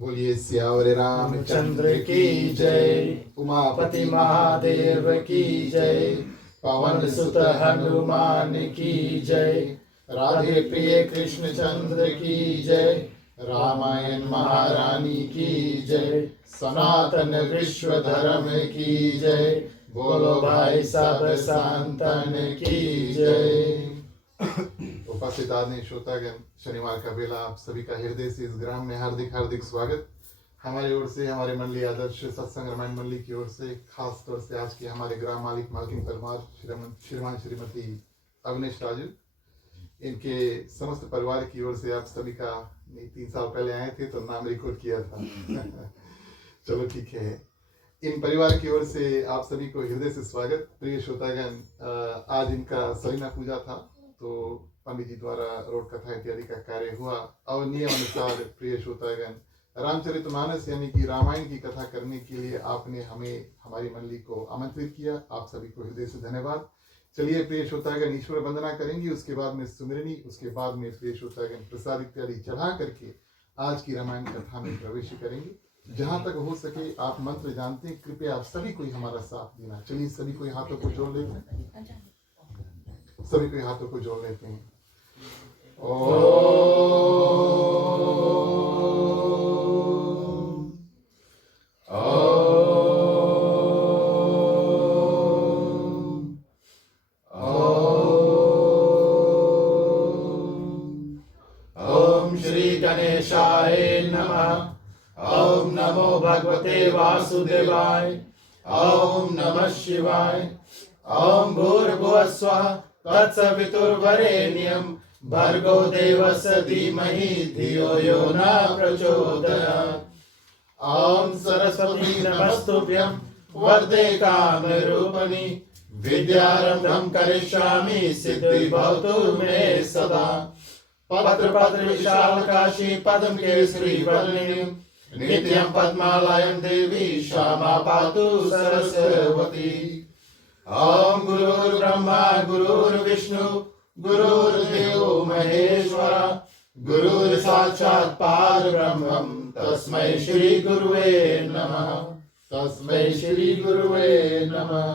बोलिए सियावर रामचंद्र की जय, उमापति महादेव की जय, पवन सुत हनुमान की जय, राधे प्रिय कृष्ण चंद्र की जय, रामायण महारानी की जय, सनातन विश्व धर्म की जय, बोलो भाई सब संतन की जय। उपस्थित आदरणीय श्रोतागण, शनिवार का बेला आप सभी का हृदय से इस ग्राम में हार्दिक हार्दिक स्वागत। हमारी ओर से, हमारे मंडली आदर्श सत्संग रामायण मंडली की ओर से, खास तौर से आज के हमारे ग्राम मालिक मालकिन परमार श्रीमान श्रीमती अवनेश राजू, इनके समस्त परिवार की ओर से आप सभी का 3 साल पहले आए थे तो नाम रिकॉर्ड किया था। चलो ठीक है, इन परिवार की ओर से आप सभी को हृदय से स्वागत। प्रिय श्रोतागण, आज इनका सलीना पूजा था तो पंडित जी द्वारा रोड कथा इत्यादि का कार्य हुआ और नियम अनुसार प्रिय श्रोतागण रामचरितमानस यानी कि रामायण की कथा करने के लिए आपने हमें, हमारी मंडली को आमंत्रित किया। आप सभी को हृदय से धन्यवाद। चलिए प्रिय श्रोतागण, ईश्वर वंदना करेंगे, उसके बाद में सुमिरनी, उसके बाद में प्रिय श्रोतागण प्रसाद इत्यादि चढ़ा करके आज की रामायण कथा में प्रवेश करेंगे। जहां तक हो सके आप मंत्र जानते हैं, कृपया आप सभी को हमारा साथ देना। चलिए सभी को हाथों को जोड़ लेते हैं, सभी को हाथों को जोड़ लेते हैं। ओम श्री गणेशाय नमः। ओम नमो भगवते वासुदेवाय। ओम नमः शिवाय। ओम भूर्भुवः स्वः तत्सवितुर्वरेण्यं भर्गो देवस्य धीमहि धियो यो न प्रचोदयात्। ओम सरस्वती नमस्तुभ्यं वरदे कामरूपिणि विद्यारंभं करिष्यामि सिद्धि भवतु मे सदा। पत्र पत्र विशालकाशी पद्म केसरी वर्णिनी नित्यं पद्मालयं देवी श्यामा पातु सरस्वती। ओम गुरुर्ब्रह्मा गुरुर्विष्णु गुरुर्देवो महेश्वर गुरुर् साक्षात् परब्रह्म तस्मै श्री गुरुवे नमः। तस्मै श्री गुरुवे नमः।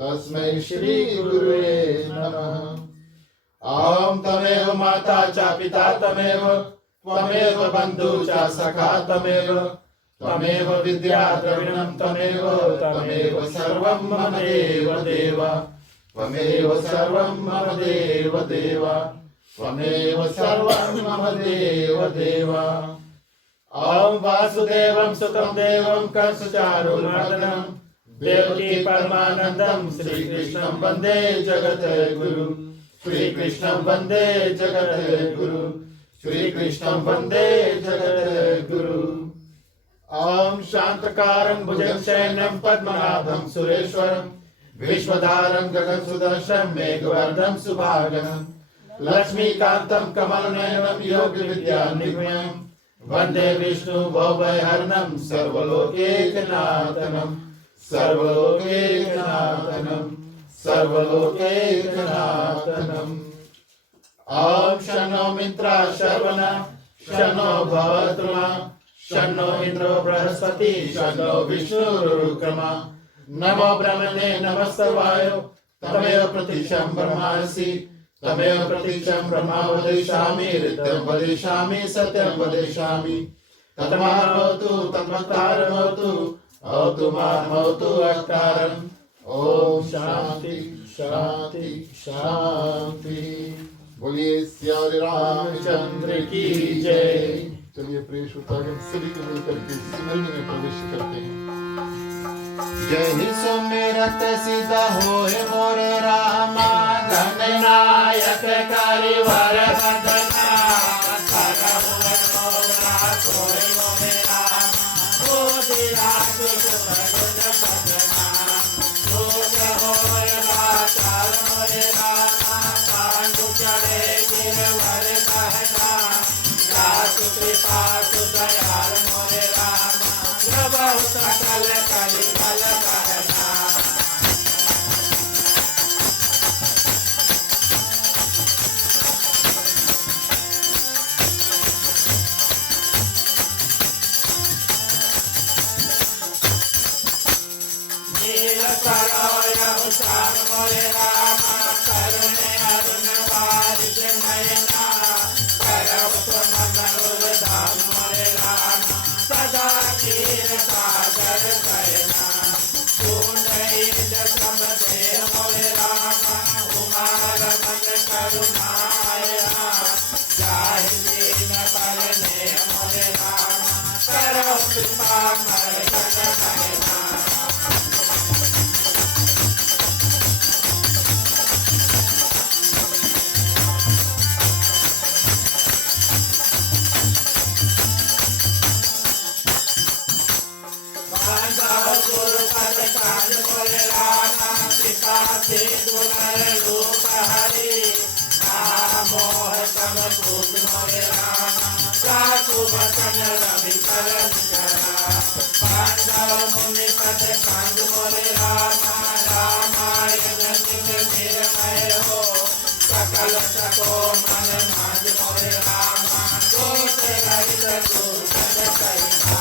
तस्मै श्री गुरुवे नमः। ओम तमेव माता च पिता तमेव त्वमेव बन्धु च सखा तमेव त्वमेव विद्या द्रविणं तमेव तमेव सर्वं मम देव देव त्वमेव सर्वं मम देव देव त्वमेव सर्वं मम देव देव। ओम वासुदेवं सुतं देवं कंसचारूर्मर्दनं देवकी परमानन्दं श्रीकृष्णं वन्दे जगद्गुरु। श्रीकृष्णं वन्दे जगद्गुरु। श्रीकृष्णं वन्दे जगद्गुरु। ओम शांतकारं भुजगशयनं पद्मनाभं सुरेश्वरं विश्वधारं गगनसुदर्शनं मेघवर्णं सुभागनं लक्ष्मीकान्तं कमलनयनं योगविद्यानिधं वन्दे विष्णु भवभयहरणं सर्वलोकैकनाथनं सर्वलोकैकनाथनं सर्वलोकैकनाथनं। ओम शन्नो मित्रा शर्वणा शन्नो भवत्रमा शन्नो इंद्रो बृहस्पति शन्नो विष्णुरुक्रमा। नमो ब्रह्मणे नमस्तवायो तमेव प्रतीक्षं ब्रह्मासि तमेव प्रतीक्षं ब्रह्मा वदिष्यामि ऋतं वदिष्यामि सत्यं वदिष्यामि। तन्मानोतु तन्मत्तारमोतु औतु मानमोतु अक्तारम्। ओम शांति शांति शांति। बोलिए सियावर रामचंद्र की जय। चलिए प्रिय श्रोतागण, सभी को मिलकर के सिमरन में प्रवेश करते हैं। जय सुमिरत सिद्ध होए मोरे रामा गणनायक करिवर बदना सदा होए मोरा होए मोरे रामा मोदि राज सुरगुण बदना लोक होए बाचार मोरे रामा पांडु चढ़े गिरवर कहना जासु कृपा सुदयाल मोरे रामा प्रभु सकल कलि कल कहना। श्याम मोरे रामा करुणे अरुण बारिश नयना करव मनोर धाम मोरे रामा सदा क्षीर सागर शयना पूर्ण समते मोरे रामा उमार मन करुणाया जाहि दीन बरने मोरे रामा करव कृपा मर्दन नयना गुरु पद काज मोरे रामा कृपा से दुलर रूप हरि मोह तम पूत मोरे रामा साधु वचन रवि करण करा पांडव मुनि पद काज मोरे रामा रामायण निर्मय हो सकल सको मन माज मोरे रामा दोष रहित दूषण कहिना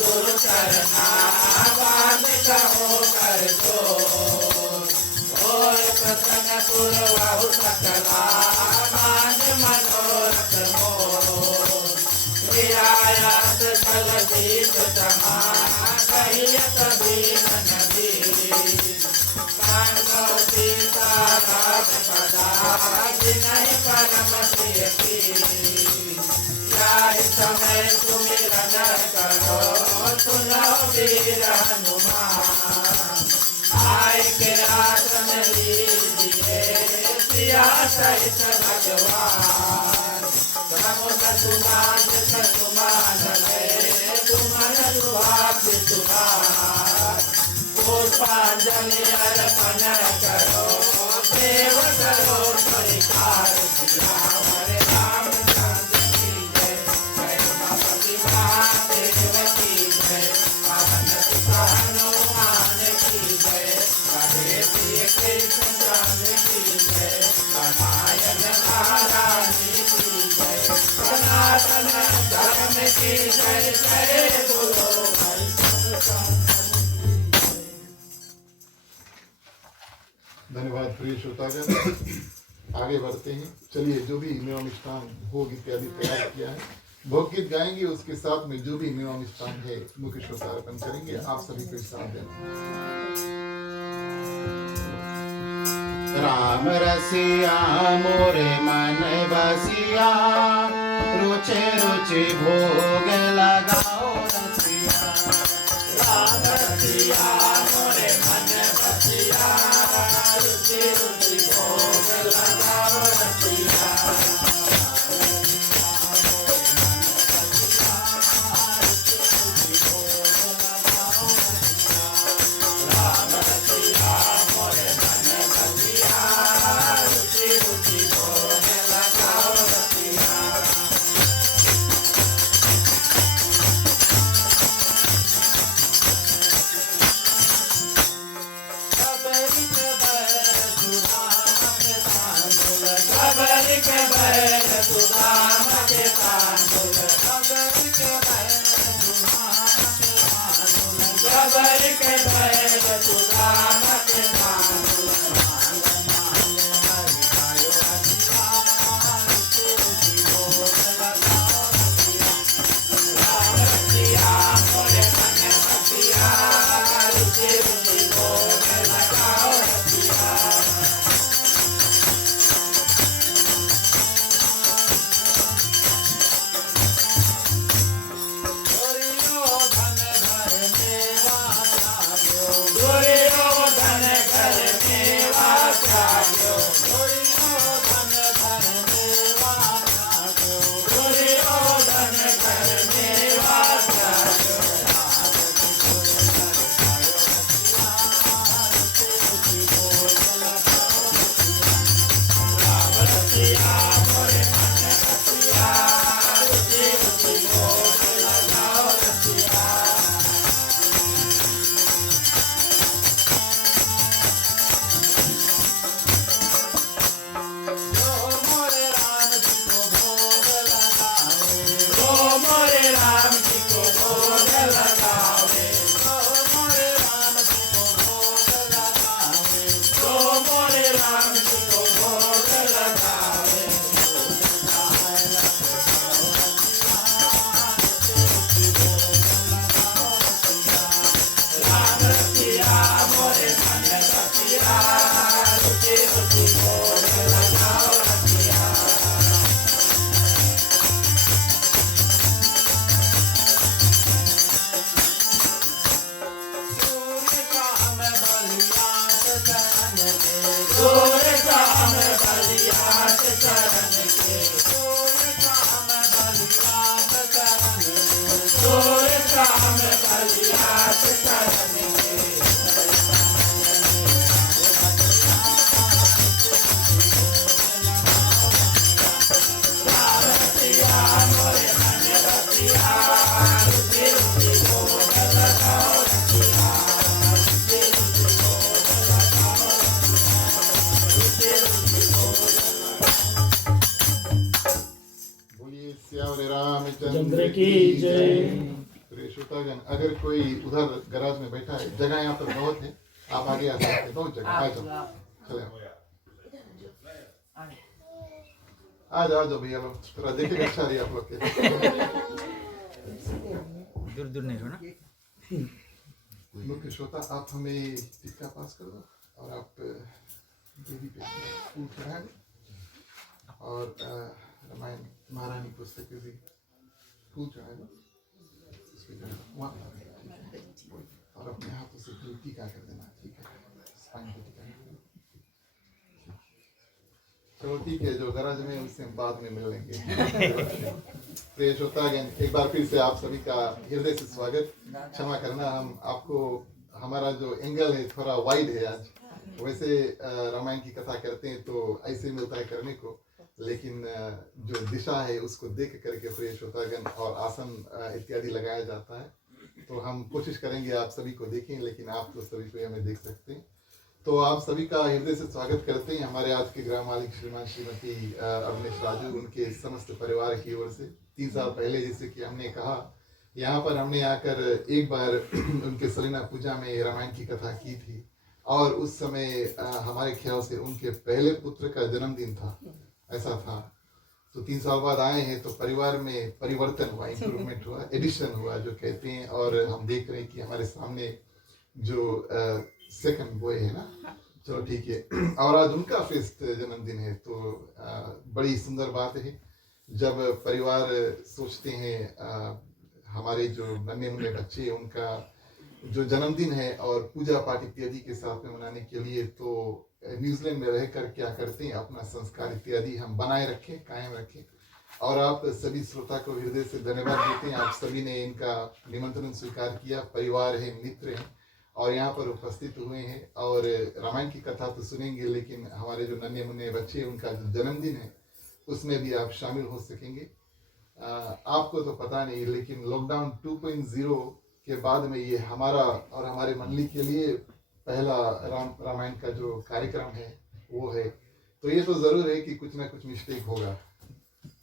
गुरु चरना बांध हो कर दो और प्रसन्न पुरवाहु सकला मान मनोरथ मोर विरायत जगदीश समा कहियत दीन नदी कांगो सीता रात सदा जिनहि परम प्रियति समय सुमिरन करो सुनो वीर हनुमान आय के आसन लीजिए सिया सहित भगवान समुद्र सुमान ससुमान तुमन सुहाग सुहाग पुष्पांजलि अर्पण करो देव करो परिकार हरे राम धन्यवाद प्रिय श्रोतागण। आगे बढ़ते हैं। चलिए, जो भी मेवा मिष्ठान भोग इत्यादि तैयार किया है, भोग गीत गाएंगे, उसके साथ में जो भी मेवा मिष्ठान है मुख्य श्रोता अर्पण करेंगे। आप सभी को साथ देना। राम रसिया मोरे मन बसिया रुचि रुचि भोग लगाओ रसिया। राम रसिया मोरे मन बसिया रुचि रुचि भोग लगाओ रसिया। राम रसिया सुदामा के तांडुल गबर के बैल सुदामा के तांडुल चंद्र की जय। प्रिय श्रोतागण, अगर कोई उधर गैराज में बैठा है, जगह यहाँ पर बहुत है, आप आगे आ सकते हैं, बहुत जगह, आ जाओ, चले आ जाओ भैया लोग, थोड़ा देखिए अच्छा रही आप लोग के। दूर दूर नहीं हो ना। मुख्य श्रोता, आप हमें टीका पास कर दो और आप देवी पे फूल चढ़ा दो और रामायण महारानी पुस्तक पे भी फूल चढ़ा दो, और अपने हाथों से टीका कर देना, ठीक है? स्पाइन पे टीका। चलो ठीक है, जो गरज में उससे हम बाद में मिल लेंगे। प्रिय श्रोतागण, एक बार फिर से आप सभी का हृदय से स्वागत। क्षमा करना, हम आपको हमारा जो एंगल है थोड़ा वाइड है आज। वैसे रामायण की कथा करते हैं तो ऐसे मिलता है करने को, लेकिन जो दिशा है उसको देख करके प्रिय श्रोतागण और आसन इत्यादि लगाया जाता है। तो हम कोशिश करेंगे आप सभी को देखें, लेकिन आप तो सभी को हमें देख सकते हैं। तो आप सभी का हृदय से स्वागत करते हैं हमारे आज के ग्राम मालिक श्रीमान श्रीमती अवनीश राजू, उनके समस्त परिवार की ओर से। 3 साल पहले, जैसे कि हमने कहा, यहाँ पर हमने आकर एक बार उनके सलीना पूजा में रामायण की कथा की थी, और उस समय हमारे ख्याल से उनके पहले पुत्र का जन्मदिन था, ऐसा था। तो 3 साल बाद आए हैं तो परिवार में परिवर्तन हुआ, इम्प्रूवमेंट हुआ, एडिशन हुआ जो कहते हैं, और हम देख रहे हैं कि हमारे सामने जो सेकंड बॉय है ना, चलो ठीक है। और आज उनका फेस्ट जन्मदिन है, तो बड़ी सुंदर बात है जब परिवार सोचते हैं हमारे जो नन्हे मुन्ने बच्चे उनका जो जन्मदिन है और पूजा पाठ इत्यादि के साथ में मनाने के लिए, तो न्यूजीलैंड में रहकर क्या करते हैं, अपना संस्कार इत्यादि हम बनाए रखें, कायम रखें। और आप सभी श्रोता को हृदय से धन्यवाद देते हैं, आप सभी ने इनका निमंत्रण स्वीकार किया, परिवार है, मित्र हैं और यहाँ पर उपस्थित हुए हैं। और रामायण की कथा तो सुनेंगे, लेकिन हमारे जो नन्हे मुन्ने बच्चे उनका जो जन्मदिन है उसमें भी आप शामिल हो सकेंगे। आपको तो पता नहीं, लेकिन लॉकडाउन 2.0 के बाद में ये हमारा और हमारे मंडली के लिए पहला रामायण का जो कार्यक्रम है वो है। तो ये तो ज़रूर है कि कुछ ना कुछ मिस्टेक होगा,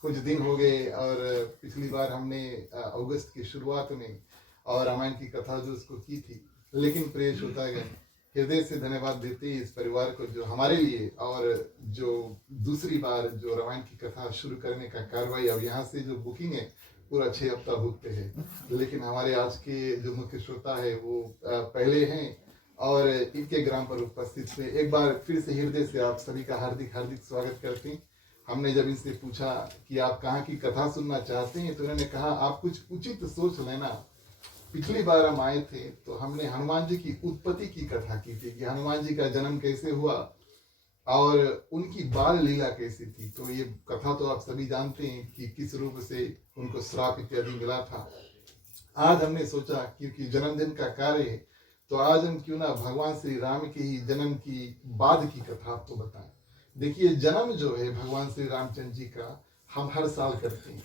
कुछ दिन हो गए और पिछली बार हमने अगस्त की शुरुआत में और रामायण की कथा जो उसको की थी, लेकिन प्रिय श्रोतागण हृदय से धन्यवाद देते हैं इस परिवार को जो हमारे लिए और जो दूसरी बार जो रामायण की कथा शुरू करने का कार्रवाई, अब यहाँ से जो बुकिंग है पूरा 6 हफ्ता भुगते हैं, लेकिन हमारे आज के जो मुख्य श्रोता है वो पहले हैं और इनके ग्राम पर उपस्थित थे। एक बार फिर से हृदय से आप सभी का हार्दिक हार्दिक स्वागत करते हैं। हमने जब इनसे पूछा कि आप कहाँ की कथा सुनना चाहते हैं तो इन्होंने कहा आप कुछ उचित सोच लेना। पिछली बार हम आए थे तो हमने हनुमान जी की उत्पत्ति की कथा की थी कि हनुमान जी का जन्म कैसे हुआ और उनकी बाल लीला कैसी थी। तो ये कथा तो आप सभी जानते हैं कि किस रूप से उनको श्राप इत्यादि मिला था। आज हमने सोचा क्योंकि जन्मदिन का कार्य है तो आज हम क्यों ना भगवान श्री राम के ही जन्म की बाद की कथा आपको बताएं। देखिए जन्म जो है भगवान श्री रामचंद्र जी का हम हर साल करते हैं।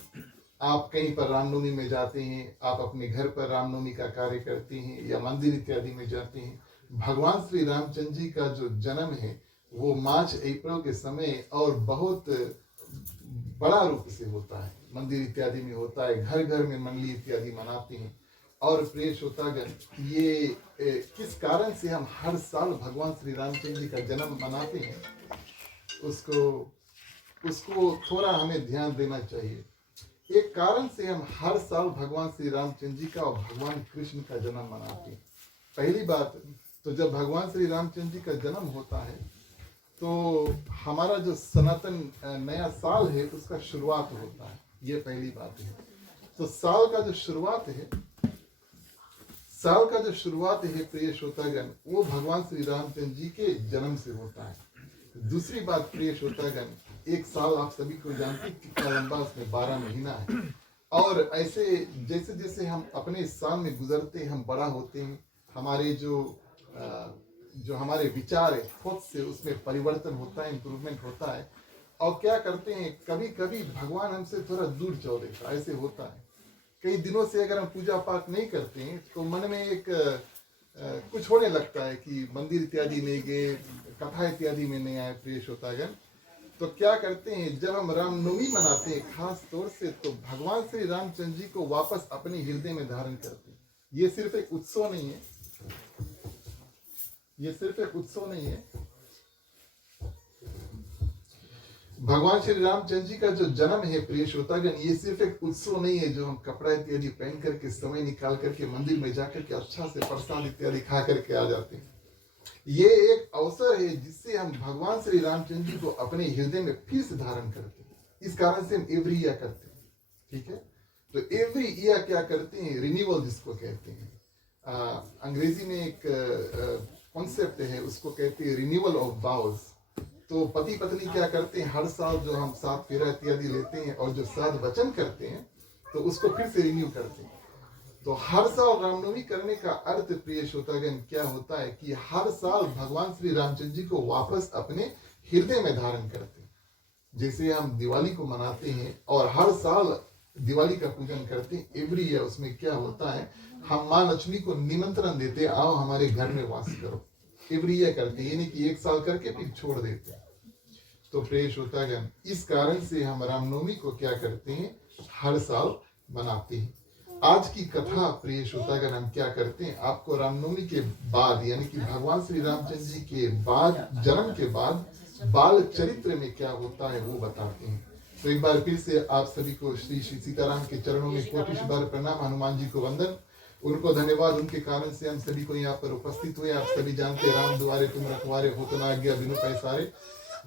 आप कहीं पर रामनवमी में जाते हैं, आप अपने घर पर रामनवमी का कार्य करते हैं या मंदिर इत्यादि में जाते हैं। भगवान श्री रामचंद्र जी का जो जन्म है वो मार्च अप्रैल के समय और बहुत बड़ा रूप से होता है, मंदिर इत्यादि में होता है, घर घर में मंडली इत्यादि मनाते हैं। और प्रिय श्रोतागण ये किस कारण से हम हर साल भगवान श्री रामचंद्र जी का जन्म मनाते हैं उसको थोड़ा हमें ध्यान देना चाहिए। एक कारण से हम हर साल भगवान श्री रामचंद्र जी का और भगवान कृष्ण का जन्म मनाते हैं। पहली बात तो जब भगवान श्री रामचंद्र जी का जन्म होता है तो हमारा जो सनातन नया साल है उसका शुरुआत होता है, ये पहली बात है। तो साल का जो शुरुआत है प्रिय श्रोतागण वो भगवान श्री रामचंद्र जी के जन्म से होता है। दूसरी बात प्रिय श्रोतागण, एक साल आप सभी को जानते हैं कितना लंबा, उसमें 12 महीना है और ऐसे जैसे जैसे हम अपने साल में गुजरते हैं हम बड़ा होते हैं, हमारे जो हमारे विचार है खुद से उसमें परिवर्तन होता है, इंप्रूवमेंट होता है। और क्या करते हैं कभी कभी भगवान हमसे थोड़ा दूर चल देता है, ऐसे होता है। कई दिनों से अगर हम पूजा पाठ नहीं करते हैं तो मन में एक कुछ होने लगता है कि मंदिर इत्यादि नहीं गए, कथा इत्यादि में नहीं आए प्रिय श्रोतागण। तो क्या करते हैं जब हम रामनवमी मनाते हैं खास तौर से तो भगवान श्री रामचंद्र जी को वापस अपने हृदय में धारण करते हैं। ये सिर्फ एक उत्सव नहीं है, भगवान श्री रामचंद्र जी का जो जन्म है प्रिय श्रोतागण ये सिर्फ एक उत्सव नहीं है जो हम कपड़ा इत्यादि पहन करके समय निकाल करके मंदिर में जाकर के अच्छा से प्रसाद इत्यादि खा करके आ जाते हैं। ये एक अवसर है जिससे हम भगवान श्री रामचंद्र जी को अपने हृदय में फिर से धारण करते हैं। इस कारण से हम एवरी ईयर करते हैं, ठीक है। तो एवरी ईयर क्या करते हैं, रिन्यूअल जिसको कहते हैं, अंग्रेजी में एक कॉन्सेप्ट है उसको कहते हैं रिन्यूअल ऑफ वाउज। तो पति पत्नी क्या करते हैं हर साल जो हम 7 फेरा इत्यादि लेते हैं और जो 7 वचन करते हैं तो उसको फिर से रिन्यू करते हैं। तो हर साल रामनवमी करने का अर्थ प्रिय श्रोतागण क्या होता है कि हर साल भगवान श्री रामचंद्र जी को वापस अपने हृदय में धारण करते हैं। जैसे हम दिवाली को मनाते हैं और हर साल दिवाली का पूजन करते हैं, एवरी ईयर उसमें क्या होता है हम माँ लक्ष्मी को निमंत्रण देते हैं, आओ हमारे घर में वास करो। एवरी ईयर करते हैं, यानी कि एक साल करके फिर छोड़ देते हैं। तो प्रिय श्रोतागण इस कारण से हम रामनवमी को क्या करते हैं हर साल मनाते हैं। आज की कथा प्रिय श्रोतागण हम क्या करते हैं आपको रामनवमी के बाद यानी कि भगवान श्री रामचंद्र जी के बाद जन्म के बाद बाल चरित्र में क्या होता है वो बताते हैं। तो एक बार फिर से आप सभी को श्री सीताराम के चरणों में कोटि बार प्रणाम, हनुमान जी को वंदन, उनको धन्यवाद, उनके कारण से हम सभी को यहाँ पर उपस्थित हुए। आप सभी जानते हैं राम दुआरे तुम रखवारे हो तो ना आज्ञा बिनु पैसारे।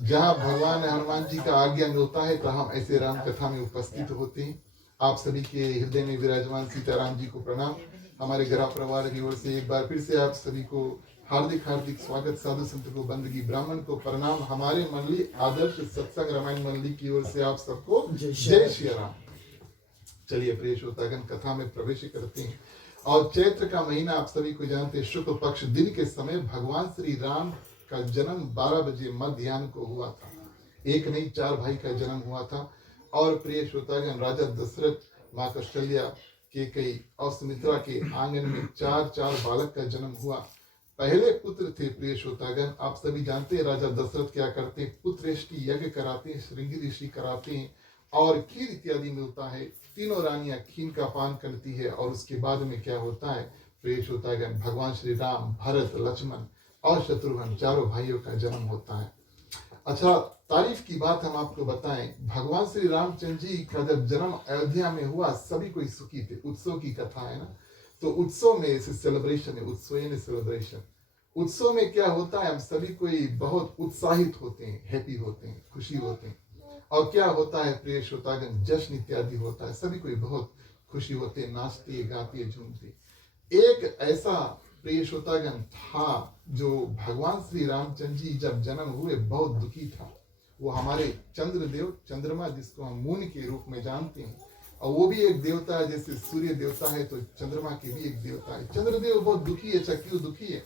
जहाँ भगवान हनुमान जी का आज्ञा मिलता है तो हम ऐसे राम कथा में उपस्थित होते हैं। आप सभी के हृदय में विराजमान सीताराम जी को प्रणाम। हमारे ग्रह परिवार की ओर से एक बार फिर से आप सभी को हार्दिक हार्दिक स्वागत। साधु संत को बंदगी ब्राह्मण को प्रणाम। हमारे मंडली आदर्श सत्संग रामायण मंडली की ओर से आप सबको जय श्री राम। चलिए प्रिय श्रोतागण कथा में प्रवेश करते हैं। और चैत्र का महीना आप सभी को जानते हैं, शुक्ल पक्ष दिन के समय भगवान श्री राम का जन्म 12 बजे मध्याह्न को हुआ था। एक नहीं 4 भाई का जन्म हुआ था। और प्रिय श्रोतागण राजा दशरथ, माँ कौशल्या, कैकेयी और सुमित्रा के आंगन में 4 बालक का जन्म हुआ। पहले पुत्र थे प्रिय श्रोतागण, आप सभी जानते हैं राजा दशरथ क्या करते हैं, पुत्रेष्टि यज्ञ कराते हैं, श्रृंगी ऋषि कराते हैं और खीर इत्यादि मिलता है। तीनों रानियां खीर का पान करती है और उसके बाद में क्या होता है प्रिय श्रोतागण, भगवान श्री राम, भरत, लक्ष्मण और शत्रुघ्न चारों भाइयों का जन्म होता है। अच्छा, तारीफ की बात हम आपको बताएं, भगवान श्री रामचंद्र जी का जब जन्म अयोध्या में हुआ सभी कोई सुखी थे। उत्सव की कथा है ना, तो उत्सव में सेलिब्रेशन है, उत्सव यानी सेलिब्रेशन। उत्सव में क्या होता है, हम सभी कोई बहुत उत्साहित होते हैं, हैप्पी होते हैं, खुशी होते हैं। और क्या होता है प्रिय श्रोतागण, जश्न इत्यादि होता है, सभी कोई बहुत खुशी होते हैं, नाचते गाते झूमते। एक ऐसा प्रिय श्रोतागण था जो भगवान श्री रामचंद्र जी जब जन्म हुए बहुत दुखी था। वो हमारे चंद्रदेव, चंद्रमा जिसको हम मून के रूप में जानते हैं, और वो भी एक देवता है, जैसे सूर्य देवता है तो चंद्रमा की भी एक देवता है। चंद्रदेव बहुत दुखी है। अच्छा, क्यों दुखी है?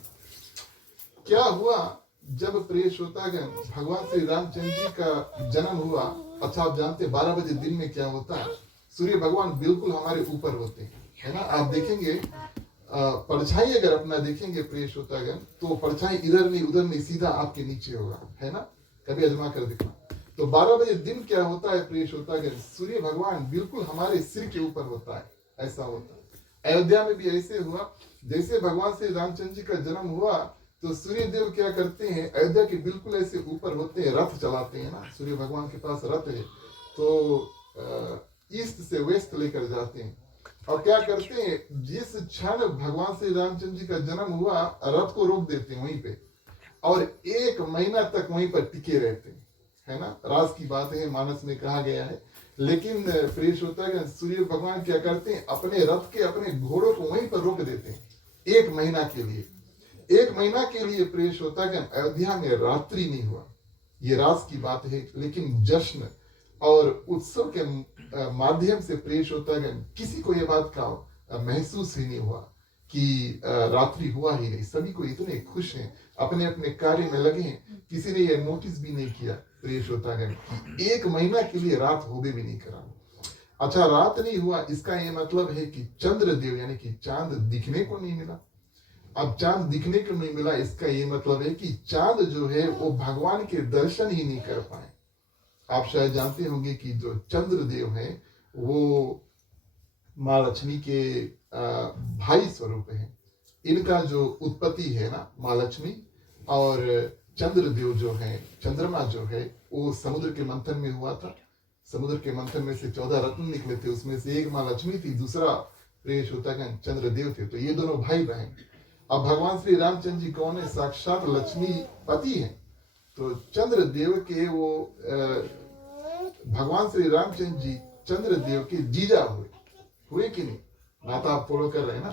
क्या हुआ जब प्रिय श्रोतागण भगवान श्री रामचंद्र जी का जन्म हुआ। अच्छा, आप जानते 12 बजे दिन में क्या होता है, सूर्य भगवान बिल्कुल हमारे ऊपर होते हैं, है ना। आप देखेंगे परछाई अगर अपना देखेंगे प्रिय श्रोतागण, तो परछाई इधर नहीं उधर नहीं, सीधा आपके नीचे होगा, है ना। कभी आजमा कर देखना। तो 12 बजे दिन क्या होता है प्रिय श्रोतागण, सूर्य भगवान बिल्कुल हमारे सिर के ऊपर होता है, ऐसा होता है। अयोध्या में भी ऐसे हुआ, जैसे भगवान श्री रामचंद्र जी का जन्म हुआ तो सूर्य देव क्या करते हैं, अयोध्या के बिल्कुल ऐसे ऊपर होते हैं, रथ चलाते हैं ना। सूर्य भगवान के पास रथ है, तो ईस्ट से वेस्ट लेकर जाते हैं। और क्या करते हैं, जिस क्षण भगवान श्री रामचंद्र जी का जन्म हुआ, रथ को रोक देते हैं वहीं पे, और 1 महीना तक वहीं पर टिके रहते हैं, है ना। राज की बात है, मानस में कहा गया है। लेकिन प्रिय श्रोतागण, सूर्य भगवान क्या करते हैं, अपने रथ के अपने घोड़ों को वहीं पर रोक देते हैं 1 महीना के लिए। 1 महीना के लिए प्रिय श्रोतागण अयोध्या में रात्रि नहीं हुआ। ये राज की बात है, लेकिन जश्न और उत्सव के माध्यम से प्रिय श्रोतागण किसी को ये बात का महसूस ही नहीं हुआ कि रात्रि हुआ ही नहीं। सभी को इतने खुश हैं, अपने अपने कार्य में लगे हैं, किसी ने ये नोटिस भी नहीं किया प्रिय श्रोतागण, 1 महीना के लिए रात होबे भी नहीं करा। अच्छा, रात नहीं हुआ, इसका ये मतलब है कि चंद्रदेव यानी कि चांद दिखने को नहीं मिला। अब चांद दिखने को नहीं मिला, इसका ये मतलब है कि चांद जो है वो भगवान के दर्शन ही नहीं कर पाए। आप शायद जानते होंगे कि जो चंद्रदेव है वो माँ लक्ष्मी के भाई स्वरूप है। इनका जो उत्पत्ति है ना, माँ लक्ष्मी और चंद्रदेव जो है, चंद्रमा जो है, वो समुद्र के मंथन में हुआ था। समुद्र के मंथन में से 14 रत्न निकले थे, उसमें से एक माँ लक्ष्मी थी, दूसरा प्रिय श्रोतागण चंद्रदेव थे। तो ये दोनों भाई बहन। अब भगवान श्री रामचंद्र जी कौन है, साक्षात लक्ष्मी पति हैं। तो चंद्रदेव के वो भगवान श्री रामचंद्र जी चंद्रदेव के जीजा हुए कि नहीं? नाता आप फॉलो कर रहे हैं ना।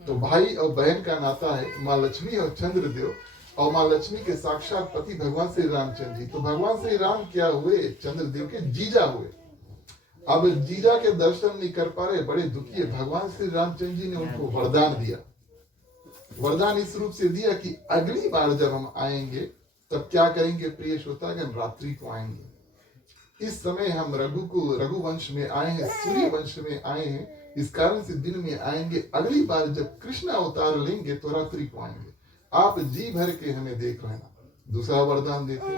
तो भाई और बहन का नाता है, माँ लक्ष्मी और चंद्रदेव, और माँ लक्ष्मी के साक्षात पति भगवान श्री रामचंद्र जी। तो भगवान श्री राम क्या हुए, चंद्रदेव के जीजा हुए। अब जीजा के दर्शन नहीं कर पा रहे, बड़े दुखी है। भगवान श्री रामचंद्र जी ने उनको वरदान दिया। वरदान इस रूप से दिया कि अगली बार जब हम आएंगे तब क्या करेंगे प्रिय श्रोतागण, रात्रि को आएंगे। इस समय हम रघुवंश में आए हैं, सूर्य वंश में आए हैं, इस कारण से दिन में आएंगे। अगली बार जब कृष्ण अवतार लेंगे तो रात्रि को आएंगे। आप जी भर के हमें देख लेना। दूसरा वरदान देते,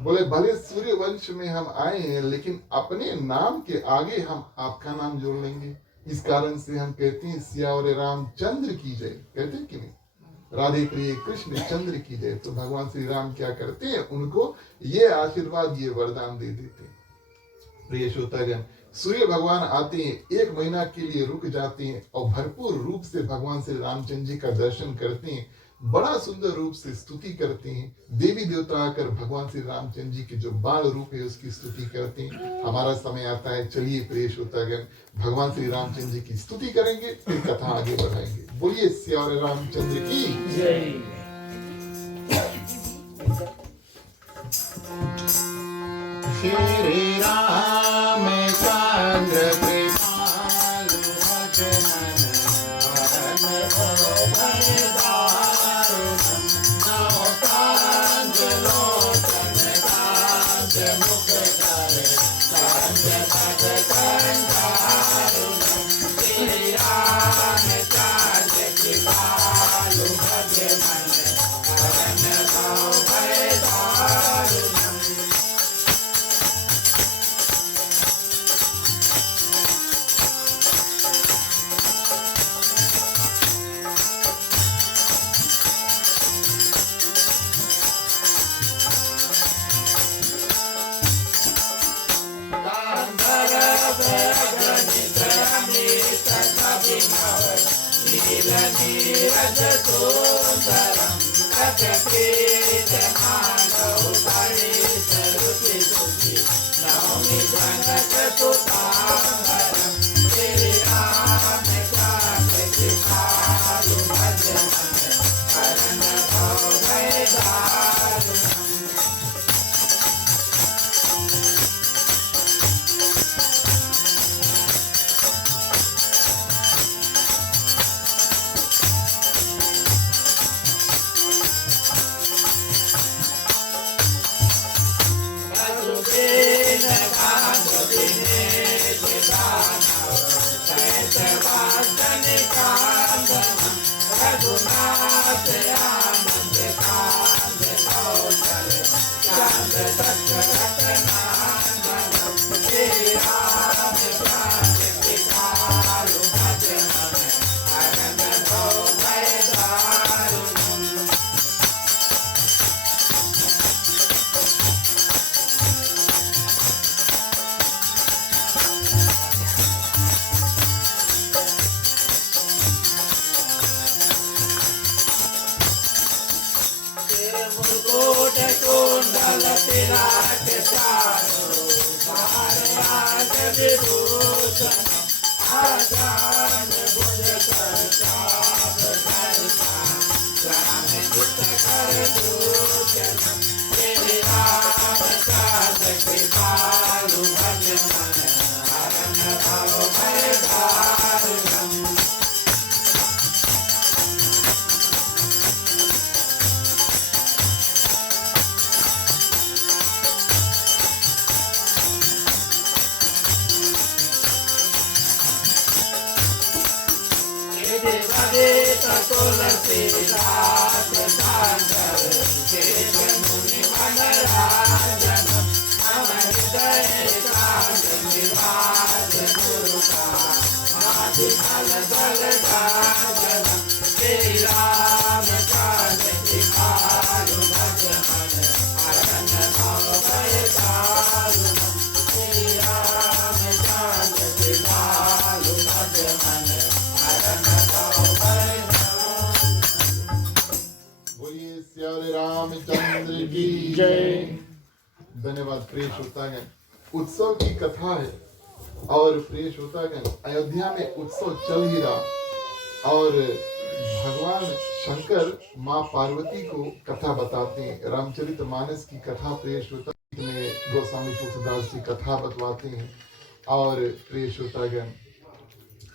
बोले भले सूर्य वंश में हम आए हैं, लेकिन अपने नाम के आगे हम आपका नाम जोड़ लेंगे। इस कारण से हम कहते हैं सियावर रामचंद्र की जय, कहते हैं कि नहीं, राधे प्रिय कृष्ण चंद्र की जय। तो भगवान श्री राम क्या करते हैं, उनको ये आशीर्वाद, ये वरदान दे देते हैं। प्रिय श्रोतागण, सूर्य भगवान आते हैं, 1 महीना के लिए रुक जाते हैं और भरपूर रूप से भगवान श्री रामचंद्र जी का दर्शन करते हैं, बड़ा सुंदर रूप से स्तुति करते हैं। देवी देवता आकर भगवान श्री रामचंद्र जी के जो बाल रूप है उसकी स्तुति करते हैं। हमारा समय आता है, चलिए प्रिय श्रोतागण भगवान श्री रामचंद्र जी की स्तुति करेंगे, फिर कथा आगे बढ़ाएंगे। बोलिए सियावर रामचंद्र की जय। श्री रामचंद्र कृपालु भजन परम बोलिए सियारे रामचंद्र की जय। धन्यवाद प्रिय श्रोतागण। उत्सव की कथा है और प्रिय श्रोतागण अयोध्या में उत्सव चल ही रहा और भगवान शंकर माँ पार्वती को कथा बताते हैं। रामचरितमानस की कथा प्रिय श्रोता में गोस्वामी तुलसीदास जी कथा बतवाते हैं और प्रिय श्रोतागण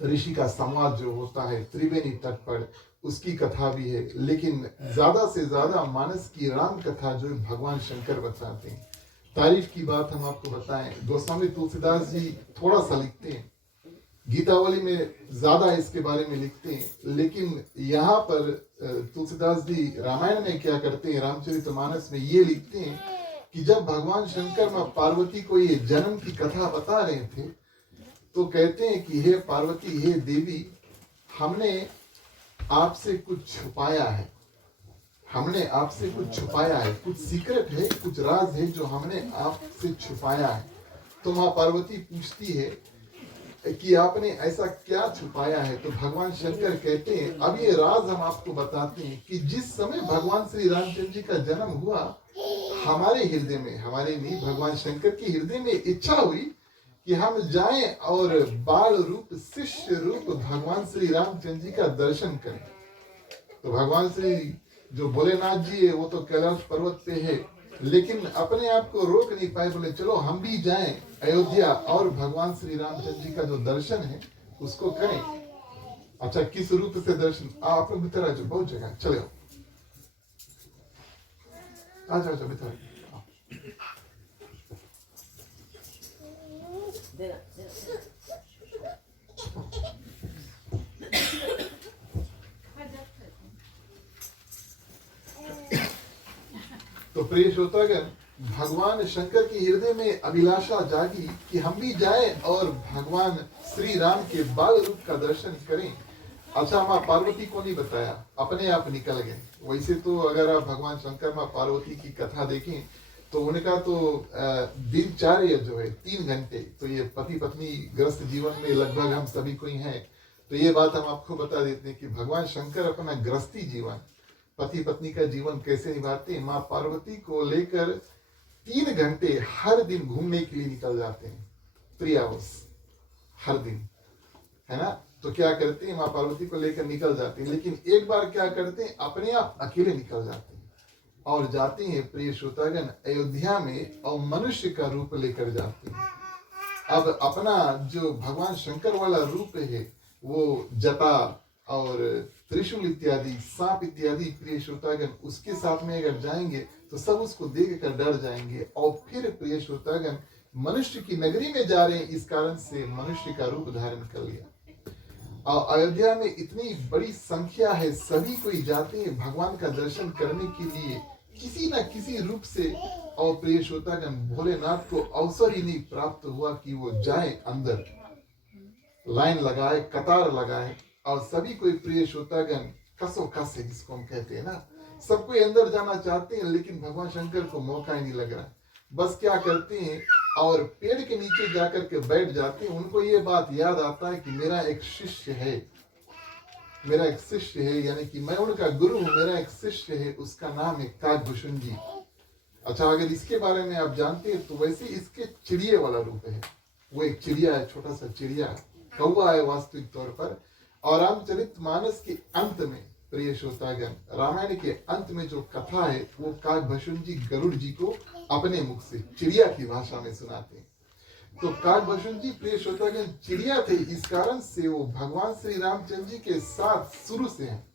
ऋषि का संवाद जो होता है त्रिवेणी तट पर उसकी कथा भी है, लेकिन ज्यादा से ज्यादा मानस की राम कथा जो भगवान शंकर बताते हैं। तारीफ की बात हम आपको बताएं, गोस्वामी तुलसीदास जी थोड़ा सा लिखते हैं, गीतावली में ज्यादा इसके बारे में लिखते हैं, लेकिन यहाँ पर तुलसीदास जी रामायण में क्या करते हैं, रामचरितमानस में ये लिखते हैं कि जब भगवान शंकर माँ पार्वती को ये जन्म की कथा बता रहे थे तो कहते हैं कि हे पार्वती, हे देवी, हमने आपसे कुछ छुपाया है, हमने आपसे कुछ छुपाया है, कुछ सीक्रेट है, कुछ राज है जो हमने आपसे छुपाया है। तो माँ पार्वती पूछती है कि आपने ऐसा क्या छुपाया है? तो भगवान शंकर कहते हैं अब ये राज हम आपको बताते हैं कि जिस समय भगवान श्री रामचंद्र जी का जन्म हुआ, हमारे हृदय में, हमारे नहीं भगवान शंकर के हृदय में इच्छा हुई कि हम जाएं और बाल रूप शिष्य रूप भगवान श्री रामचंद्र जी का दर्शन करें। तो भगवान श्री जो भोलेनाथ जी है वो तो कैलाश पर्वत पे है, लेकिन अपने आप को रोक नहीं पाए, बोले चलो हम भी जाएं अयोध्या और भगवान श्री रामचंद्र जी का जो दर्शन है उसको करें। अच्छा, किस रूप से दर्शन? आप लोग भीतर आ जाओ, बहुत जगह चले आ जाओ भीतर। तो प्रिय श्रोतागण, भगवान शंकर के हृदय में अभिलाषा जागी कि हम भी जाएं और भगवान श्री राम के बाल रूप का दर्शन करें। अच्छा, माँ पार्वती को नहीं बताया, अपने आप निकल गए। वैसे तो अगर आप भगवान शंकर माँ पार्वती की कथा देखें तो उनका तो दिनचर्या जो है 3 घंटे, तो ये पति पत्नी ग्रस्त जीवन में लगभग हम सभी को ही है, तो ये बात हम आपको बता देते हैं कि भगवान शंकर अपना गृहस्थी जीवन, पति पत्नी का जीवन कैसे निभाते हैं। माँ पार्वती को लेकर 3 घंटे हर दिन घूमने के लिए निकल जाते हैं, प्रियावश, हर दिन, है ना। तो क्या करते हैं, माँ पार्वती को लेकर निकल जाते हैं, लेकिन एक बार क्या करते हैं, अपने आप अकेले निकल जाते हैं और जाते हैं प्रिय श्रोतागण अयोध्या में, और मनुष्य का रूप लेकर जाते हैं। अब अपना जो भगवान शंकर वाला रूप है वो जटा और त्रिशूल इत्यादि, सांप इत्यादि प्रिय श्रोतागण उसके साथ में अगर जाएंगे तो सब उसको देख कर डर जाएंगे। और फिर प्रिय श्रोतागण मनुष्य की नगरी में जा रहे हैं, इस कारण से मनुष्य का रूप धारण कर लिया। और अयोध्या में इतनी बड़ी संख्या है, सभी कोई जाते हैं भगवान का दर्शन करने के लिए किसी न किसी रूप से। और प्रिय श्रोतागण भोलेनाथ को अवसर ही नहीं प्राप्त हुआ कि वो जाए अंदर, लाइन लगाए, कतार लगाए, और सभी कोई प्रिय श्रोतागण कसो कस है जिसको हम कहते हैं ना, सब कोई अंदर जाना चाहते हैं, लेकिन भगवान शंकर को मौका ही नहीं लग रहा। बस क्या करते हैं, और पेड़ के नीचे जाकर के बैठ जाते हैं। उनको ये बात याद आता है कि मेरा एक शिष्य है, मेरा एक शिष्य है, यानी कि मैं उनका गुरु हूं, मेरा एक शिष्य है, उसका नाम है काकभूषण जी। अच्छा, अगर इसके बारे में आप जानते हैं तो वैसे इसके चिड़िए वाला रूप है, वो एक चिड़िया है, छोटा सा चिड़िया, कौवा है वास्तविक तौर पर। और रामचरितमानस के अंत में प्रिय श्रोतागण, रामायण के अंत में जो कथा है वो काकभूषण जी गरुड़ जी को अपने मुख से चिड़िया की भाषा में सुनाते हैं। तो काकभूषण जी प्रिय श्रोतागण चिड़िया थे, इस कारण से वो भगवान श्री रामचंद्र जी के साथ शुरू से हैं।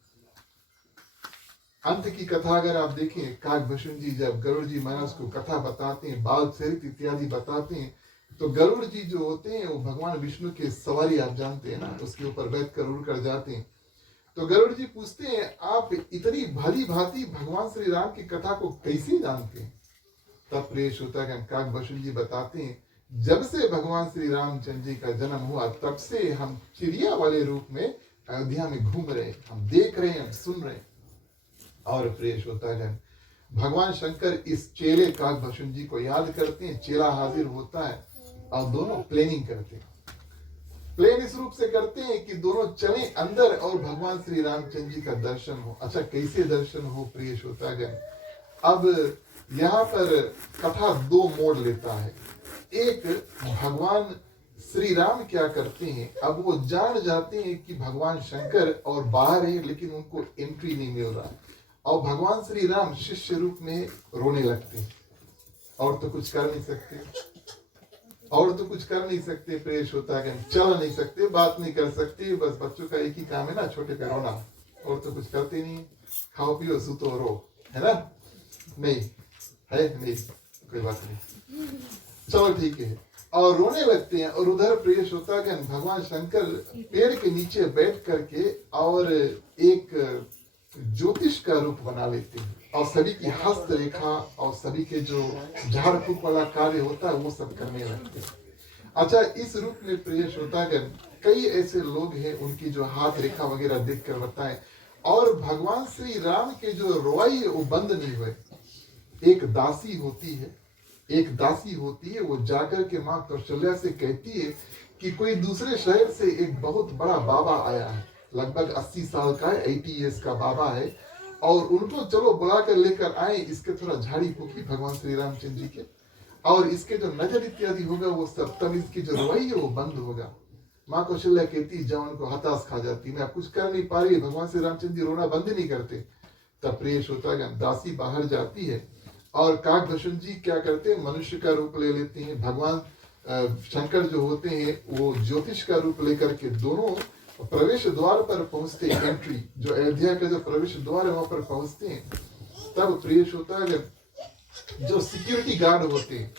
अंत की कथा अगर आप देखें, काकभूषण जी जब गरुड़ जी महाराज को कथा बताते हैं, बाल चरित इत्यादि बताते हैं, तो गरुड़ जी जो होते हैं वो भगवान विष्णु के सवारी, आप जानते हैं ना, उसके ऊपर बैठकर उड़ कर जाते हैं। तो गरुड़ जी पूछते हैं, आप इतनी भली भांति भगवान श्री राम की कथा को कैसे जानते हैं? तब प्रिय श्रोतागण काकभूषण जी बताते हैं, जब से भगवान श्री रामचंद्र जी का जन्म हुआ तब से हम चिड़िया वाले रूप में अयोध्या में घूम रहे हैं, हम देख रहे हैं, हम सुन रहे हैं। और प्रिय श्रोतागण भगवान शंकर इस चेले काकभूषण जी को याद करते हैं, चेला हाजिर होता है और दोनों प्लेनिंग करते हैं। प्लेन इस रूप से करते हैं कि दोनों चले अंदर और भगवान श्री रामचंद्र जी का दर्शन हो। अच्छा, कैसे दर्शन हो प्रिय श्रोतागण? अब यहाँ पर कथा 2 मोड़ लेता है। एक, भगवान श्री राम क्या करते हैं, अब वो जान जाते हैं कि भगवान शंकर और बाहर है, लेकिन उनको एंट्री नहीं मिल रहा, और भगवान श्री राम शिष्य रूप में रोने लगते हैं। और तो कुछ कर नहीं सकते, और तो कुछ कर नहीं सकते प्रिय श्रोतागण, चल नहीं सकते, बात नहीं कर सकते, बस बच्चों का एक ही काम है ना, छोटे पे रोना, और तो कुछ करते नहीं। खाओ पियो सुतो रो, है ना? नहीं है, नहीं, कोई बात नहीं, चलो ठीक है। और रोने लगते हैं, और उधर प्रिय श्रोतागण भगवान शंकर पेड़ के नीचे बैठ करके और एक ज्योतिष का रूप बना लेते हैं, और सभी की हस्त रेखा और सभी के जो झाड़ फूक वाला कार्य होता है वो सब करने लगते हैं। अच्छा, इस रूप में प्रिय श्रोतागण कई ऐसे लोग हैं, उनकी जो हाथ रेखा वगैरह देख कर बताएं, और भगवान श्री राम के जो रोई है वो बंद नहीं हुए। एक दासी होती है, एक दासी होती है, वो जाकर के माँ कौशल्या से कहती है कि कोई दूसरे शहर से एक बहुत बड़ा बाबा आया है, लगभग 80 साल का है, 80 ईयर्स का बाबा है, और उनको चलो बुला कर लेकर आए, इसके थोड़ा झाड़ी फूकी भगवान श्री रामचंद्र जी के, और इसके जो नजर इत्यादि होगा वो सब, तब इसकी जो रवैया है वो बंद होगा। माँ कौशल्या कहती, जब उनको हताश खा जाती, मैं कुछ कर नहीं पा रही, भगवान श्री रामचंद्र जी रोना बंद नहीं करते। तब प्रिय श्रोतागण दासी बाहर जाती है, और काकभूषण जी क्या करते हैं, मनुष्य का रूप ले लेते हैं। भगवान शंकर जो होते हैं वो ज्योतिष का रूप लेकर के दोनों प्रवेश द्वार पर पहुंचते हैं, एंट्री जो अयोध्या का जो प्रवेश द्वार है वहां पर पहुंचते हैं। तब प्रिय श्रोतागण जो सिक्योरिटी गार्ड होते हैं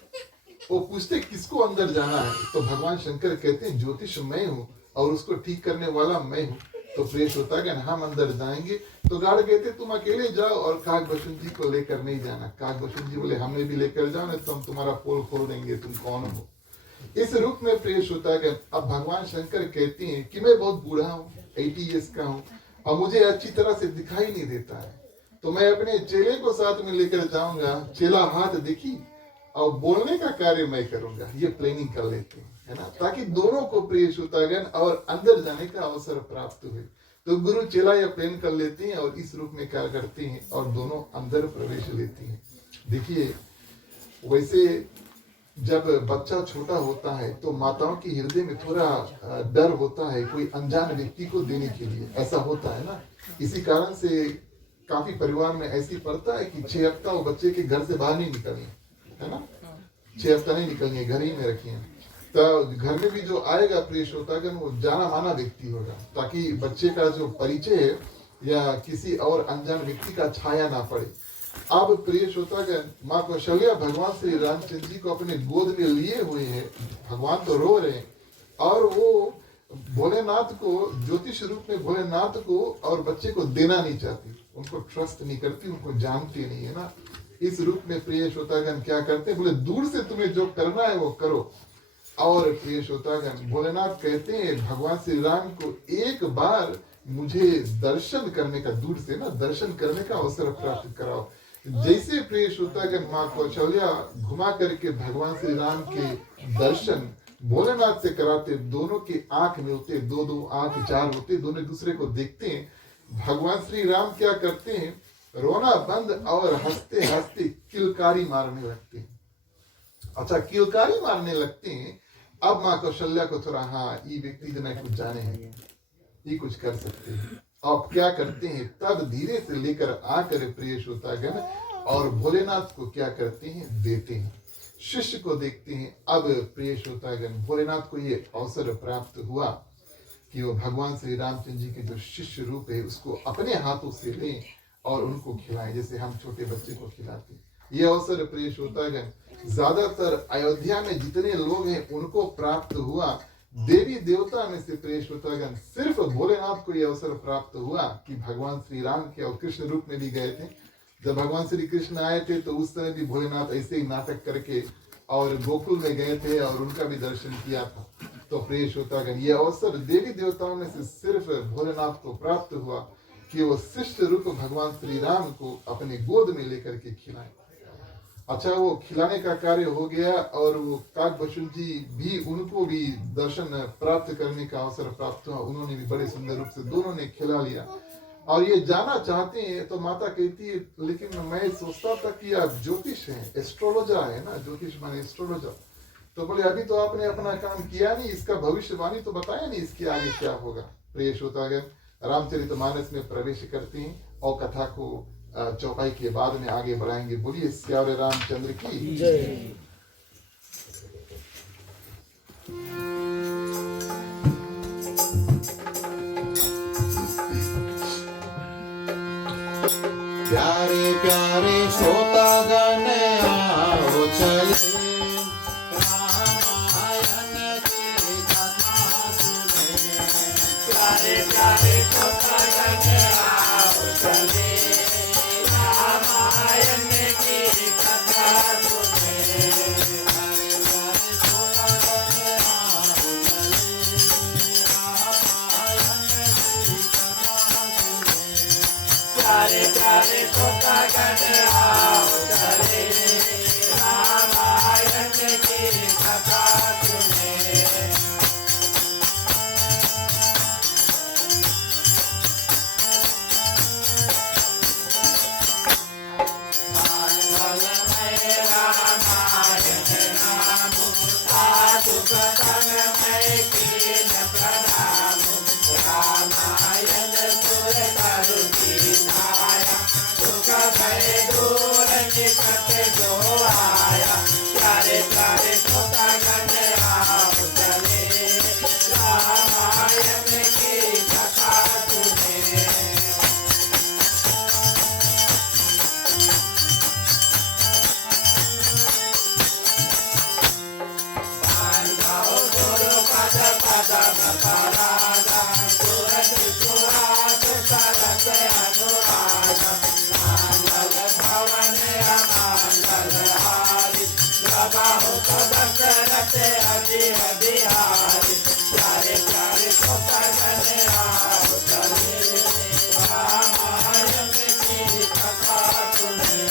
वो पूछते किसको अंदर जाना है, तो भगवान शंकर कहते हैं ज्योतिष मैं हूँ और उसको ठीक करने वाला मैं हूँ। तो प्रिय श्रोतागण हम अंदर जाएंगे, तो गार्ड कहते तुम अकेले जाओ और काकभूषण जी को लेकर नहीं जाना। काकभूषण जी बोले हमें भी लेकर जाओ, नहीं तो हम तुम्हारा पोल खोल देंगे, तुम कौन हो। इस रूप में प्रिय श्रोतागण अब भगवान शंकर कहते हैं कि मैं बहुत बूढ़ा हूँ, 80 ईयर्स का हूँ, और मुझे अच्छी तरह से दिखाई नहीं देता है, तो मैं अपने चेले को साथ में लेकर जाऊंगा, चेला हाथ देखी और बोलने का कार्य मैं करूंगा। ये प्लानिंग कर लेते हैं। है ना, ताकि दोनों को प्रिय श्रोतागण और अंदर जाने का अवसर प्राप्त हुए। तो गुरु चेला या प्रेम कर लेते हैं और इस रूप में क्या करते हैं और दोनों अंदर प्रवेश लेते हैं। देखिए, वैसे जब बच्चा छोटा होता है तो माताओं के हृदय में थोड़ा डर होता है कोई अनजान व्यक्ति को देने के लिए, ऐसा होता है ना। इसी कारण से काफी परिवार में ऐसी पड़ता है कि 6 हफ्ता वो बच्चे के घर से बाहर नहीं निकलनी, है ना, 6 हफ्ता नहीं निकलनी, घर ही में रखिए। तो घर में भी जो आएगा प्रिय श्रोतागण वो जाना माना व्यक्ति होगा, ताकि बच्चे का जो परिचय है या किसी और अनजान व्यक्ति का छाया ना पड़े। अब प्रिय श्रोतागण, माँ कौशल्या भगवान श्री रामचंद्र जी को अपने गोद में लिए हुए हैं। भगवान तो रो रहे हैं और वो भोलेनाथ को, ज्योतिष रूप में भोलेनाथ को और बच्चे को देना नहीं चाहती, उनको ट्रस्ट नहीं करती, उनको जानती नहीं है ना। इस रूप में प्रिय श्रोतागण क्या करते हैं, बोले दूर से तुम्हें जो करना है वो करो। और प्रिय श्रोतागण, भोलेनाथ कहते हैं भगवान श्री राम को एक बार मुझे दर्शन करने का, दूर से ना दर्शन करने का अवसर प्राप्त कराओ। जैसे प्रिय श्रोतागण माँ कौशल्या घुमा करके भगवान श्री राम के दर्शन भोलेनाथ से कराते, दोनों की आंख मिलते, 2-2 आंख 4 होते, दोनों एक दूसरे को देखते हैं। भगवान श्री राम क्या करते हैं, रोना बंद और हंसते हंसते किलकारी मारने लगते हैं। अच्छा, किलकारी मारने लगते हैं। अब माँ कौशल्या को थोड़ा, हाँ ये व्यक्ति जो कुछ जाने हैं, ये कुछ कर सकते हैं। अब क्या करते हैं, तब धीरे से लेकर आकर प्रिय श्रोतागण और भोलेनाथ को क्या करते हैं, देते हैं। शिष्य को देखते हैं। अब प्रिय श्रोतागण, भोलेनाथ को ये अवसर प्राप्त हुआ कि वो भगवान श्री रामचंद्र जी के जो शिष्य रूप है उसको अपने हाथों से लें और उनको खिलाएं, जैसे हम छोटे बच्चे को खिलाते हैं। ये अवसर प्रिय श्रोतागण ज्यादातर अयोध्या में जितने लोग हैं उनको प्राप्त हुआ। देवी देवता में से प्रिय श्रोतागण सिर्फ भोलेनाथ को यह अवसर प्राप्त हुआ कि भगवान श्री राम के और कृष्ण रूप में भी गए थे। जब भगवान श्री कृष्ण आए थे तो उस समय भी भोलेनाथ ऐसे ही नाटक करके और गोकुल में गए थे और उनका भी दर्शन किया था। तो प्रिय श्रोतागण, ये अवसर देवी देवताओं में से सिर्फ भोलेनाथ को प्राप्त हुआ कि वो शिष्य रूप भगवान श्री राम को अपने गोद में लेकर के खिलाए। अच्छा, वो खिलाने का कार्य हो गया और वो काकभूषण जी भी, उनको भी दर्शन प्राप्त करने का अवसर प्राप्त हुआ। उन्होंने भी बड़े सुंदर रूप से दोनों ने खिला लिया और ये जाना चाहते हैं। तो माता कहती है, लेकिन मैं सोचता था कि आप ज्योतिष हैं, एस्ट्रोलॉजर है ना, ज्योतिष माने एस्ट्रोलॉजर। तो बोले अभी तो आपने अपना काम किया नहीं, इसका भविष्यवाणी तो बताया नहीं, इसके आगे क्या होगा। प्रिय श्रोतागण, रामचरितमानस में प्रवेश करते हैं और कथा को चौपाई के बाद में आगे बढ़ाएंगे। बोलिए श्यावरे रामचंद्र की जय। प्यारे प्यारे श्रोतागण आओ चले, रामायण की कथा सुने। प्यारे प्यारे श्रोतागण आओ चले, रामायण की कथा सुने। प्यारे प्यारे श्रोतागण आओ चले, रामायण की कथा सुने। मंगलमय रामायण नाम, साधु प्रसन्नमय कीन प्रणाम। रामायण सुर तरु दीनाया, दुख भय दूर निकट जो आया। प्यारे प्यारे श्रोतागण आओ चले, रामायण की कथा सुने। प्यारे प्यारे श्रोतागण आओ चले, रामायण की कथा सुने।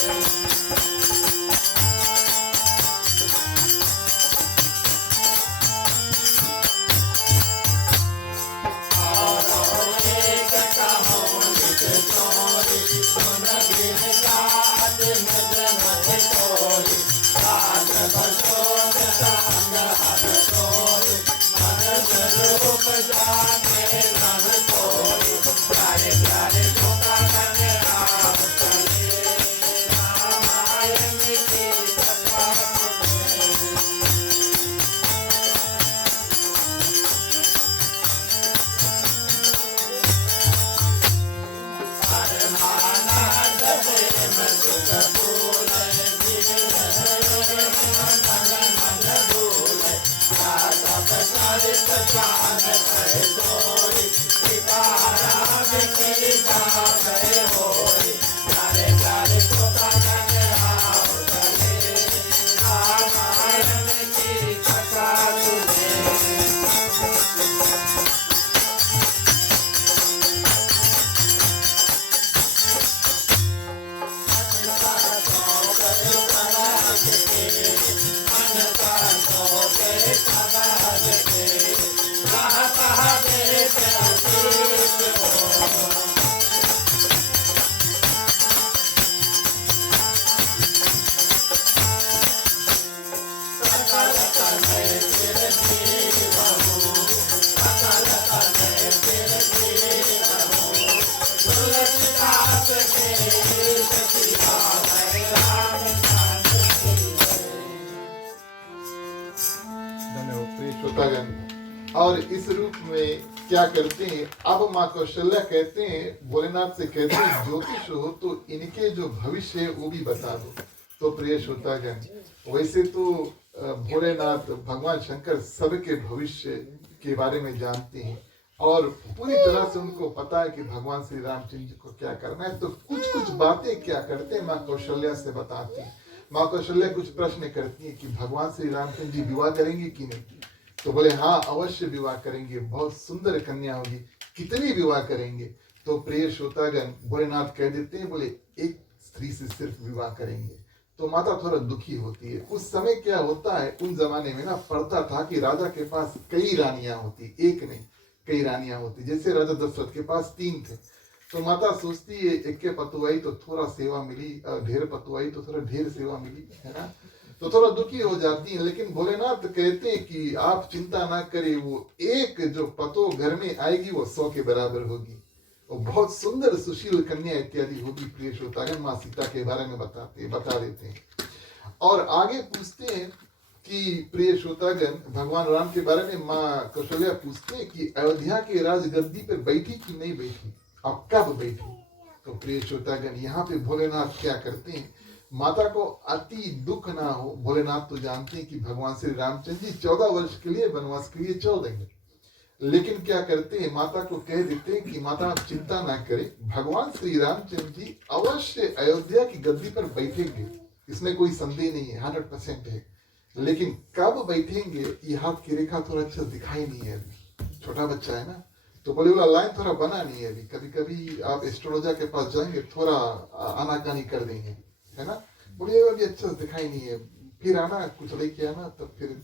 और इस रूप में क्या करते हैं, अब माँ कौशल्या कहते हैं, भोलेनाथ से कहते हैं, ज्योतिष हो तो इनके जो भविष्य है वो भी बता दो। तो प्रिय श्रोतागण, वैसे तो भोलेनाथ भगवान शंकर सबके भविष्य के बारे में जानते हैं और पूरी तरह से उनको पता है कि भगवान श्री रामचंद्र जी को क्या करना है। तो कुछ कुछ बातें क्या करते हैं, माँ कौशल्या से बताती है। माँ कौशल्या कुछ प्रश्न करती है कि भगवान श्री रामचंद्र जी विवाह करेंगे कि नहीं। तो बोले हाँ अवश्य विवाह करेंगे, बहुत सुंदर कन्या होगी। कितनी विवाह करेंगे। तो प्रिय श्रोतागण, भोलेनाथ कह देते हैं, बोले एक स्त्री से सिर्फ विवाह करेंगे। तो माता थोड़ा दुखी होती है। उस समय क्या होता है, उन जमाने में ना पड़ता था कि राजा के पास कई रानियां होती, एक नहीं कई रानियां होती। जैसे राजा दशरथ के पास 3 थे। तो माता सोचती है एक के पतुआई तो थोड़ा सेवा मिली, ढेर पतुआई तो थोड़ा ढेर सेवा मिली, है ना। तो थोड़ा दुखी हो जाती है। लेकिन भोलेनाथ कहते हैं कि आप चिंता ना करें, वो एक जो पतो घर में आएगी वो 100 के बराबर होगी, वो बहुत सुंदर सुशील कन्या इत्यादि होगी। प्रिय श्रोतागण, माँ सीता के बारे में बता देते हैं। और आगे पूछते हैं कि प्रिय श्रोतागण, भगवान राम के बारे में माँ कौशल्या पूछते हैं कि अयोध्या के राजगद्दी पर बैठी कि नहीं बैठी, अब कब बैठी। तो प्रिय श्रोतागण, यहाँ पे भोलेनाथ क्या करते हैं, माता को अति दुख ना हो। भोलेनाथ तो जानते हैं कि भगवान श्री रामचंद्र जी 14 वर्ष के लिए वनवास के लिए चल देंगे। लेकिन क्या करते हैं, माता को कह देते हैं कि माता आप चिंता ना करें, भगवान श्री रामचंद्र जी अवश्य अयोध्या की गद्दी पर बैठेंगे, इसमें कोई संदेह नहीं है, 100% है। लेकिन कब बैठेंगे ये हाथ की रेखा थोड़ा अच्छा दिखाई नहीं है, अभी छोटा बच्चा है ना। तो बोले वाला लाइन थोड़ा बना नहीं है अभी, कभी कभी आप एस्ट्रोलॉजर के पास जाएंगे थोड़ा आनाकानी कर देंगे, है ना। बोले अभी अच्छा दिखाई नहीं है, फिर आना कुछ लेके आना, तब फिर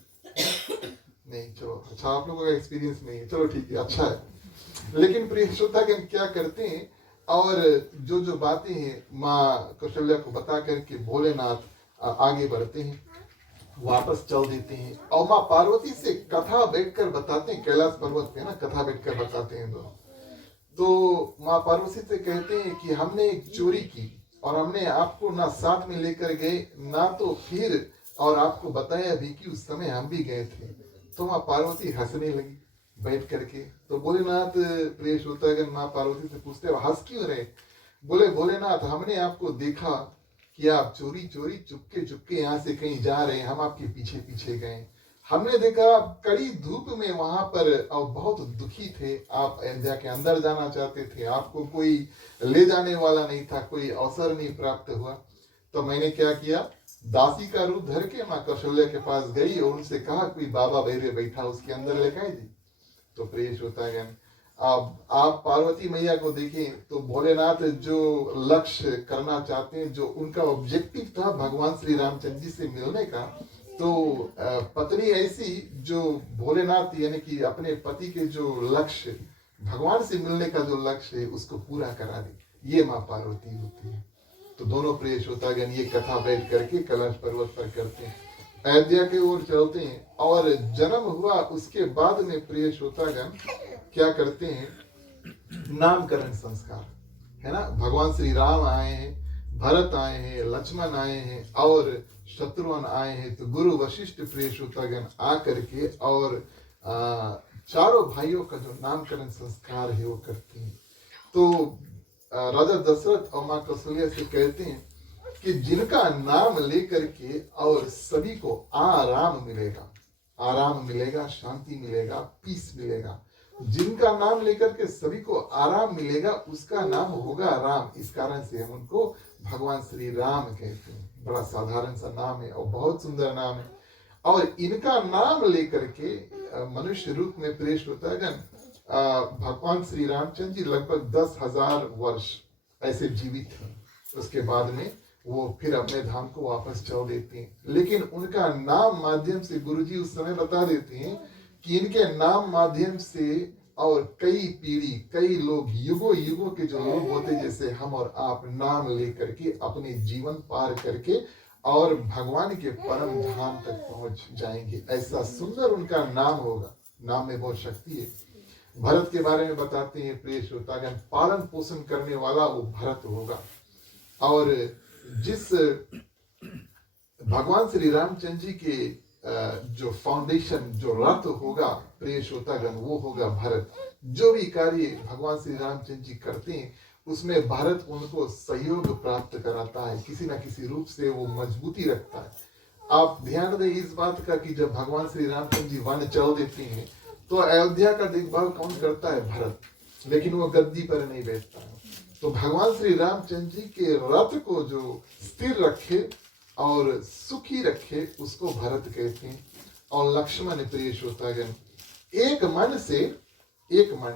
नहीं। चलो अच्छा, आप लोगों का एक्सपीरियंस नहीं है, चलो ठीक है, अच्छा है। लेकिन प्रिय श्रोतागण क्या करते हैं, और जो जो बातें हैं माँ कौशल्या को बता करके भोलेनाथ आगे बढ़ते हैं, वापस चल देते हैं। और माँ पार्वती से कथा बैठकर बताते हैं, कैलाश पर्वत पे ना कथा बैठकर बताते हैं दोनों। तो माँ पार्वती से कहते हैं कि हमने एक चोरी की और हमने आपको ना साथ में लेकर गए ना तो फिर और आपको बताया भी कि उस समय हम भी गए थे। तो माँ पार्वती हंसने लगी बैठ करके। तो भोलेनाथ, प्रिय श्रोतागण, माँ पार्वती से पूछते हंस क्यों रहे। बोले भोलेनाथ, हमने आपको देखा कि आप चोरी चोरी चुपके चुपके यहाँ से कहीं जा रहे हैं, हम आपके पीछे पीछे गए। हमने देखा आप कड़ी धूप में वहां पर और बहुत दुखी थे, आप अयोध्या के अंदर जाना चाहते थे, आपको कोई ले जाने वाला नहीं था, कोई अवसर नहीं प्राप्त हुआ। तो मैंने क्या किया, दासी का रूप धर के माँ कौशल्या के पास गई और उनसे कहा कोई बाबा बैरे बैठा उसके अंदर लेकर दी। तो प्रिय श्रोतागण, आप पार्वती मैया को देखें तो भोलेनाथ जो लक्ष्य करना चाहते हैं, जो उनका ऑब्जेक्टिव था भगवान श्री रामचंद्र जी से मिलने का, तो पत्नी ऐसी जो भोलेनाथ यानी कि अपने पति के जो लक्ष्य, भगवान से मिलने का जो लक्ष्य है उसको पूरा करा दे, ये माँ पार्वती होती है। तो दोनों प्रिय श्रोतागण ये कथा बैठ करके कैलाश पर्वत पर करते हैं। अयोध्या की ओर चलते हैं और जन्म हुआ उसके बाद में प्रिय श्रोतागण क्या करते हैं, नामकरण संस्कार, है ना। भगवान श्री राम आए हैं, भरत आए हैं, लक्ष्मण आए हैं और शत्रुघ्न आए हैं, तो गुरु वशिष्ठ प्रिय श्रोतागण आकर के और चारों भाइयों का जो नामकरण संस्कार है वो करते हैं। तो राजा दशरथ और माँ कौशल्या से कहते हैं कि जिनका नाम लेकर के और सभी को आराम मिलेगा, आराम मिलेगा, शांति मिलेगा, पीस मिलेगा, जिनका नाम लेकर के सभी को आराम मिलेगा उसका नाम होगा राम। इस कारण से हम उनको भगवान श्री राम कहते हैं। बड़ा साधारण सा नाम है और बहुत सुंदर नाम है। और इनका नाम लेकर के मनुष्य रूप में प्रेष होता है। भगवान श्री रामचंद्र जी लगभग 10,000 वर्ष ऐसे जीवित हैं। उसके बाद में वो फिर अपने धाम को वापस चल देते हैं। लेकिन उनका नाम माध्यम से गुरुजी उस समय बता देते हैं कि इनके नाम माध्यम से और कई पीढ़ी, कई लोग, युगों युगों के जो लोग होते जैसे हम और आप, नाम लेकर के अपने जीवन पार करके और भगवान के परम धाम तक पहुंच जाएंगे। ऐसा सुंदर उनका नाम होगा। नाम में बहुत शक्ति है। भरत के बारे में बताते हैं प्रिय श्रोतागण, पालन पोषण करने वाला वो भरत होगा। और जिस भगवान श्री रामचंद्र जी के जो फाउंडेशन, जो रथ होगा प्रिय श्रोतागण, वो होगा भरत। जो भी कार्य भगवान श्री रामचंद्र जी करते हैं उसमें भरत उनको सहयोग प्राप्त कराता है, किसी ना किसी रूप से वो मजबूती रखता है। आप ध्यान दें इस बात का कि जब भगवान श्री रामचंद्र जी वन चल देते हैं तो अयोध्या का देखभाल कौन करता है? भरत। लेकिन वो गद्दी पर नहीं बैठता है। तो भगवान श्री रामचंद्र जी के रथ को जो स्थिर रखे और सुखी रखे उसको भरत कहते हैं। और लक्ष्मण प्रिय श्रोतागण, एक मन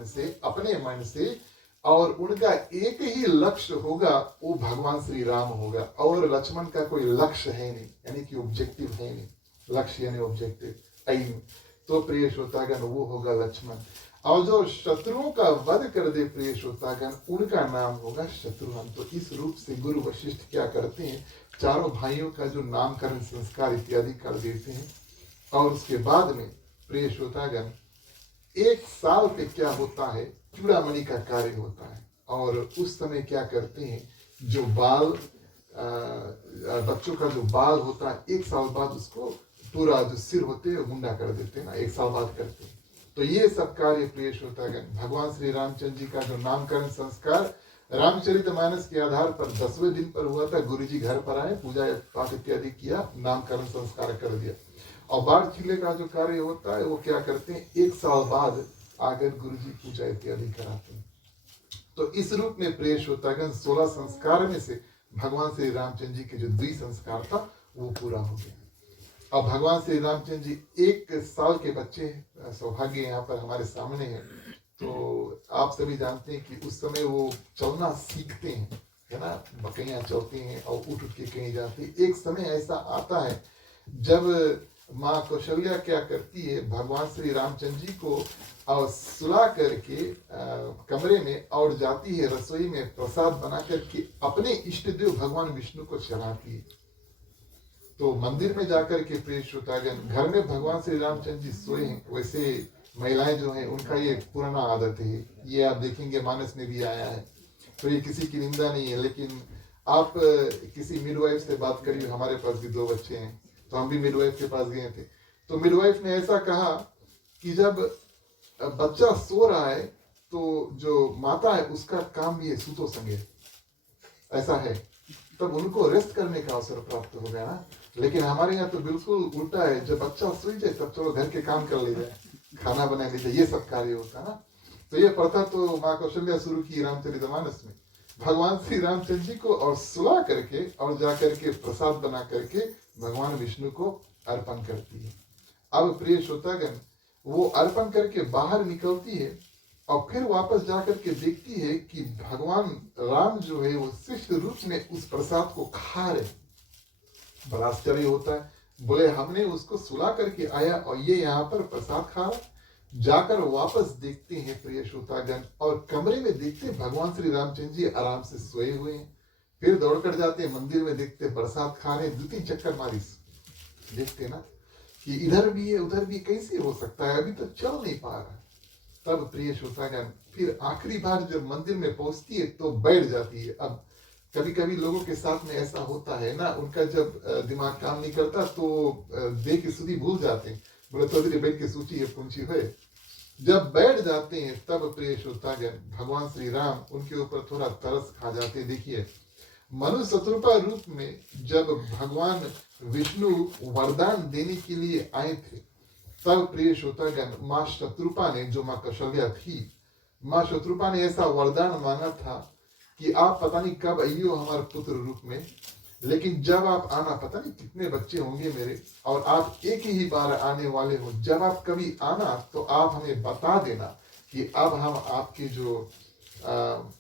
से अपने मन से, और उनका एक ही लक्ष्य होगा, वो भगवान श्री राम होगा। और लक्ष्मण का कोई लक्ष्य है नहीं, यानी कि ऑब्जेक्टिव है नहीं। लक्ष्य यानी ऑब्जेक्टिव, एम। तो प्रिय श्रोतागण वो होगा लक्ष्मण। और जो शत्रुओं का वध कर दे प्रिय श्रोतागण, उनका नाम होगा शत्रुघ्न। तो इस रूप से गुरु वशिष्ठ क्या करते हैं, चारों भाइयों का जो नामकरण संस्कार इत्यादि कर देते हैं। और उसके बाद में प्रिय श्रोतागण 1 साल पे क्या होता है, चूड़ामणि का कार्य होता है। और उस समय क्या करते हैं, जो बाल, बच्चों का जो बाल होता है, 1 साल बाद उसको पूरा जो सिर होते हैं मुंडा कर देते हैं ना, 1 साल बाद करते हैं। तो ये सब कार्य प्रिय श्रोतागण, भगवान श्री रामचंद्र जी का जो नामकरण संस्कार रामचरितमानस के आधार पर 10वें दिन पर हुआ था। गुरुजी घर पर आए, पूजा पाठ इत्यादि किया, नामकरण संस्कार कर दिया। और बाढ़ चीले का जो कार्य होता है वो क्या करते हैं, 1 साल बाद आकर गुरुजी पूजा इत्यादि कराते हैं। तो इस रूप में प्रिय श्रोतागण 16 संस्कार में से भगवान श्री रामचंद्र जी के जो 2 संस्कार था वो पूरा हो गया। अब भगवान श्री रामचंद्र जी 1 साल के बच्चे, सौभाग्य यहाँ पर हमारे सामने है। तो आप सभी जानते हैं कि उस समय वो चलना सीखते हैं, है ना। बकरियां चलती हैं और उठ के कहीं जाती हैं। एक समय ऐसा आता है जब माँ कौशल्या क्या करती है, भगवान श्री रामचंद्र जी को और सुला करके कमरे में और जाती है रसोई में प्रसाद बना करके अपने इष्ट देव भगवान विष्णु को चढ़ाती है। तो मंदिर में जाकर के प्रिय श्रोतागण, घर में भगवान श्री रामचंद्र जी सोए हैं, वैसे महिलाएं जो हैं उनका ये पुराना आदत है। ये आप देखेंगे मानस में भी आया है। तो ये किसी की निंदा नहीं है। लेकिन आप किसी मिडवाइफ से बात करिए, हमारे पास भी 2 बच्चे हैं, तो हम भी मिडवाइफ के पास गए थे। तो मिडवाइफ ने ऐसा कहा कि जब बच्चा सो रहा है तो जो माता है उसका काम भी है सूतो संगे, ऐसा है, तब उनको रेस्ट करने का अवसर प्राप्त हो गया ना। लेकिन हमारे यहाँ तो बिल्कुल उल्टा है, जब बच्चा सोई जाए तब चलो घर के काम कर ले जाए, खाना बना ले जाए, ये सब कार्य होता है ना। तो ये प्रथा तो माँ कौशल्या शुरू की रामचरितमानस में, भगवान श्री रामचंद्र जी को और सुला करके और जा करके प्रसाद बना करके भगवान विष्णु को अर्पण करती है। अब प्रिय श्रोतागण, वो अर्पण करके बाहर निकलती है और फिर वापस जाकर के देखती है कि भगवान राम जो है वो शिष्ट रूप में उस प्रसाद को खा रहे। बड़ा आश्चर्य होता है, बोले हमने उसको सुला करके आया और ये यहाँ पर प्रसाद खा रहा। जाकर वापस देखते हैं प्रिय श्रोतागण, और कमरे में देखते भगवान श्री रामचंद्र जी आराम से सोए हुए हैं। फिर दौड़कर जाते मंदिर में, देखते प्रसाद खा रहे, 2-3 चक्कर मारी, देखते ना कि इधर भी है उधर भी, कैसे हो सकता है, अभी तो चल नहीं पा रहा। तब प्रिय श्रोतागण फिर आखिरी बार जब मंदिर में पहुंचती है तो बैठ जाती है। अब कभी कभी लोगों के साथ में ऐसा होता है ना, उनका जब दिमाग काम नहीं करता तो देह की सुधी भूल जाते हैं, बोले थोड़ी बैठ के सूची है पूछी हुए। जब बैठ जाते हैं तब प्रिय श्रोतागण भगवान श्री राम उनके ऊपर थोड़ा तरस खा जाते हैं। देखिए मनुष्य शत्रुपा रूप में जब भगवान विष्णु वरदान देने के लिए आए थे, तब प्रिय श्रोतागण माँ शत्रुपा ने, जो माँ कौशल्या थी, माँ शत्रुपा ने ऐसा वरदान मांगा था कि आप पता नहीं कब आइयो हमारे पुत्र रूप में, लेकिन जब आप आना, पता नहीं कितने बच्चे होंगे मेरे, और आप एक ही बार आने वाले हो, जब आप कभी आना तो आप हमें बता देना कि अब हम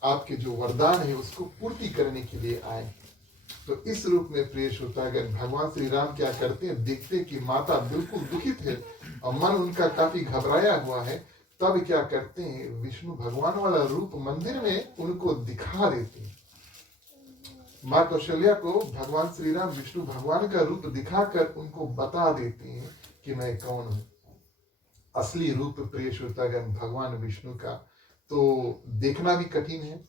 आपके जो वरदान है उसको पूर्ति करने के लिए आए। तो इस रूप में प्रिय श्रोतागण भगवान श्री राम क्या करते हैं, देखते हैं कि माता बिल्कुल दुखित है और मन उनका काफी घबराया हुआ है, तब क्या करते हैं, विष्णु भगवान वाला रूप मंदिर में उनको दिखा देते हैं। माँ कौशल्या को भगवान श्री राम विष्णु भगवान का रूप दिखाकर उनको बता देते हैं कि मैं कौन हूँ। असली रूप प्रिय श्रोतागण भगवान विष्णु का तो देखना भी कठिन है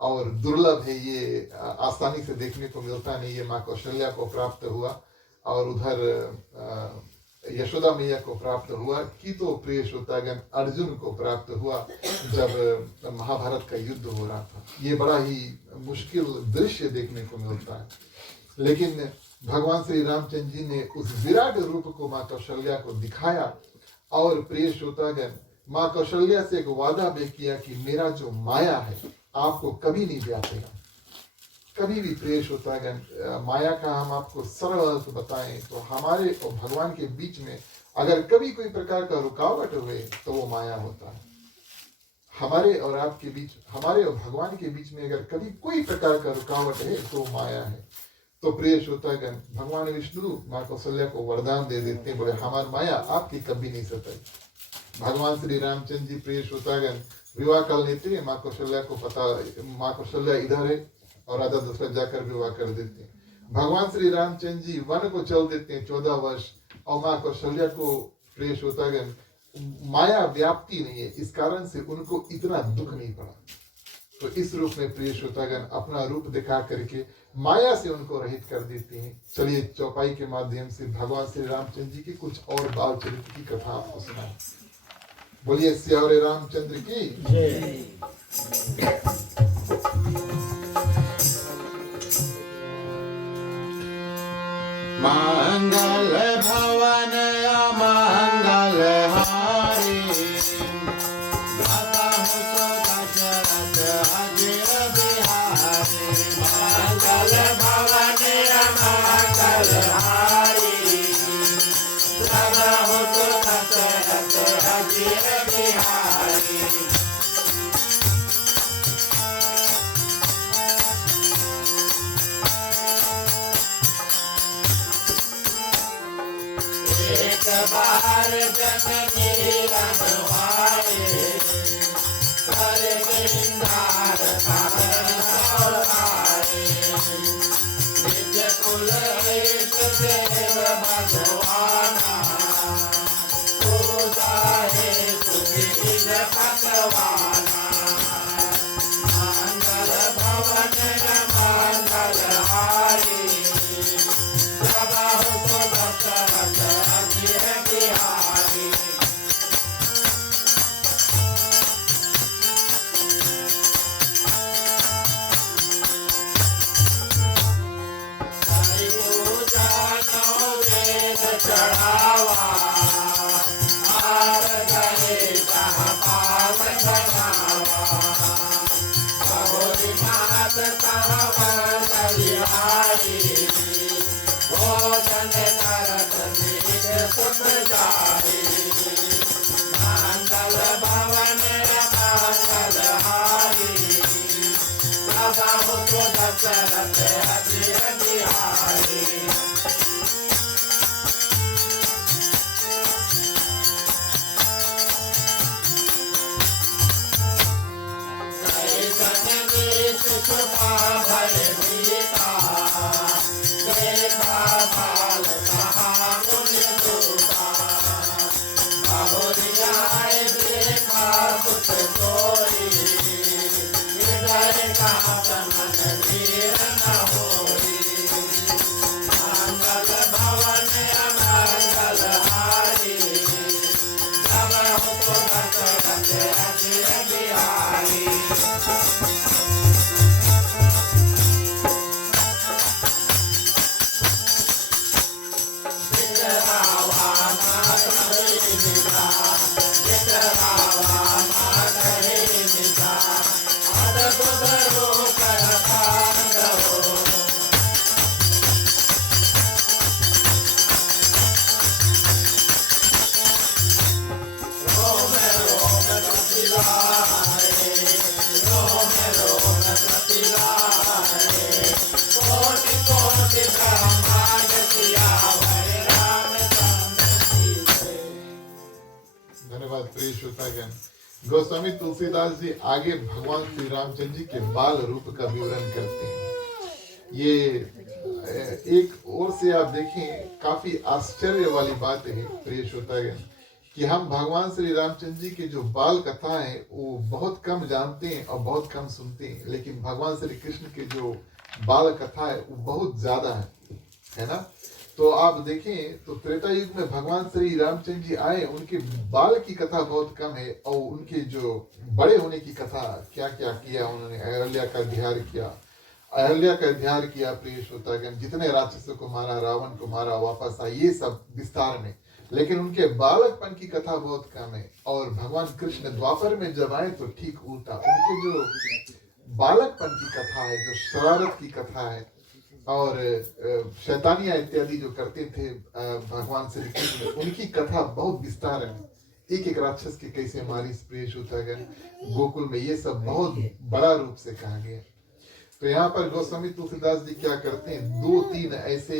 और दुर्लभ है, ये आसानी से देखने को मिलता नहीं। ये माँ कौशल्या को प्राप्त हुआ और उधर यशोदा मैया को प्राप्त हुआ कि तो प्रिय श्रोतागण अर्जुन को प्राप्त हुआ जब महाभारत का युद्ध हो रहा था। ये बड़ा ही मुश्किल दृश्य देखने को मिलता है, लेकिन भगवान श्री रामचंद्र जी ने उस विराट रूप को माँ कौशल्या को दिखाया और प्रिय श्रोतागण माँ कौशल्या से एक वादा भी किया कि मेरा जो माया है आपको कभी नहीं व्यापेगा, कभी भी। प्रिय श्रोतागण माया का हम आपको सरल अर्थ बताएं तो हमारे और भगवान के बीच में अगर कभी कोई प्रकार का रुकावट हुए तो वो माया होता है। हमारे और आपके बीच, हमारे और भगवान के बीच में अगर कभी कोई प्रकार का रुकावट है तो माया है। तो प्रिय श्रोतागण भगवान विष्णु माँ कौशल्या को वरदान दे देते हैं, बोले हमारी माया आपकी कभी नहीं सताई। भगवान श्री रामचंद्र जी प्रिय श्रोतागण विवाह कर लेते हैं, माँ कौशल्या को पता, माँ कौशल्या इधर है और राजा दशरथ जाकर विवाह कर देते हैं। भगवान श्री रामचंद्र जी वन को चल देते हैं 14 वर्ष और माँ कौशल्या को प्रिय श्रोतागण माया व्याप्ति नहीं है, इस कारण से उनको इतना दुख नहीं पड़ा। तो इस रूप में प्रिय श्रोतागण अपना रूप दिखा करके माया से उनको रहित कर देते हैं। चलिए चौपाई के माध्यम से भगवान श्री रामचंद्र जी की कुछ और बाल चरित्र की कथा आपको सुनाएं। बोलिए सियारे रामचंद्र की जय। मंगल भवन मंगल हारी, दाता हो तो दशरथ अजय बिहारी। मंगल भवन मंगल हारी, दाता हो तो दशरथ अजय बिहारी। बार जननी रनवारे, कर वृंदार सहारे। निज कुल एक देव भगवाना, पूजा है सुधीर भगवाना। मंगल भवन मंगल हारी, सदा हो दशरथ अजय बिहारी। पूजा नौ वेद चढ़ावा, आर गए कहाँ पाव बनावा। बहुरी मात कहाँ बलिहारी, भोजन करत निज सुख जारी। मंगल भवन मंगल हारी, सदा हो तो दशरथ अजय बिहारी। छुपा भय भीता, देखा बाल कहाँ धन्यवाद प्रिय श्रोतागण। गोस्वामी तुलसीदास जी आगे भगवान श्री रामचंद्र जी के बाल रूप का विवरण करते हैं। ये एक ओर से आप देखें काफी आश्चर्य वाली बात है प्रिय श्रोतागण कि हम भगवान श्री रामचंद्र जी के जो बाल कथा है वो बहुत कम जानते हैं और बहुत कम सुनते हैं, लेकिन भगवान श्री कृष्ण के जो बाल कथा है वो बहुत ज्यादा है ना। तो आप देखें तो त्रेता युग में भगवान श्री रामचंद्र जी आए, उनके बाल की कथा बहुत कम है और उनके जो बड़े होने की कथा क्या क्या किया उन्होंने। अहल्या का ध्यान किया, अहल्या का ध्यान किया प्रिय श्रोतागण, जितने राक्षसों को मारा, रावण को मारा, वापस आए, ये सब विस्तार में, लेकिन उनके बालकपन की कथा बहुत कम है। और भगवान कृष्ण द्वापर में जब आए तो ठीक उल्टा, उनके जो बालकपन की कथा है, जो शरारत की कथा है और शैतानियां इत्यादि जो करते थे भगवान श्री कृष्ण, उनकी कथा बहुत विस्तार है। एक एक राक्षस के कैसे मारी प्रिय श्रोतागण गोकुल में, ये सब बहुत बड़ा रूप से कहा गया। तो यहाँ पर गोस्वामी तुलसीदास जी क्या करते हैं, दो तीन ऐसे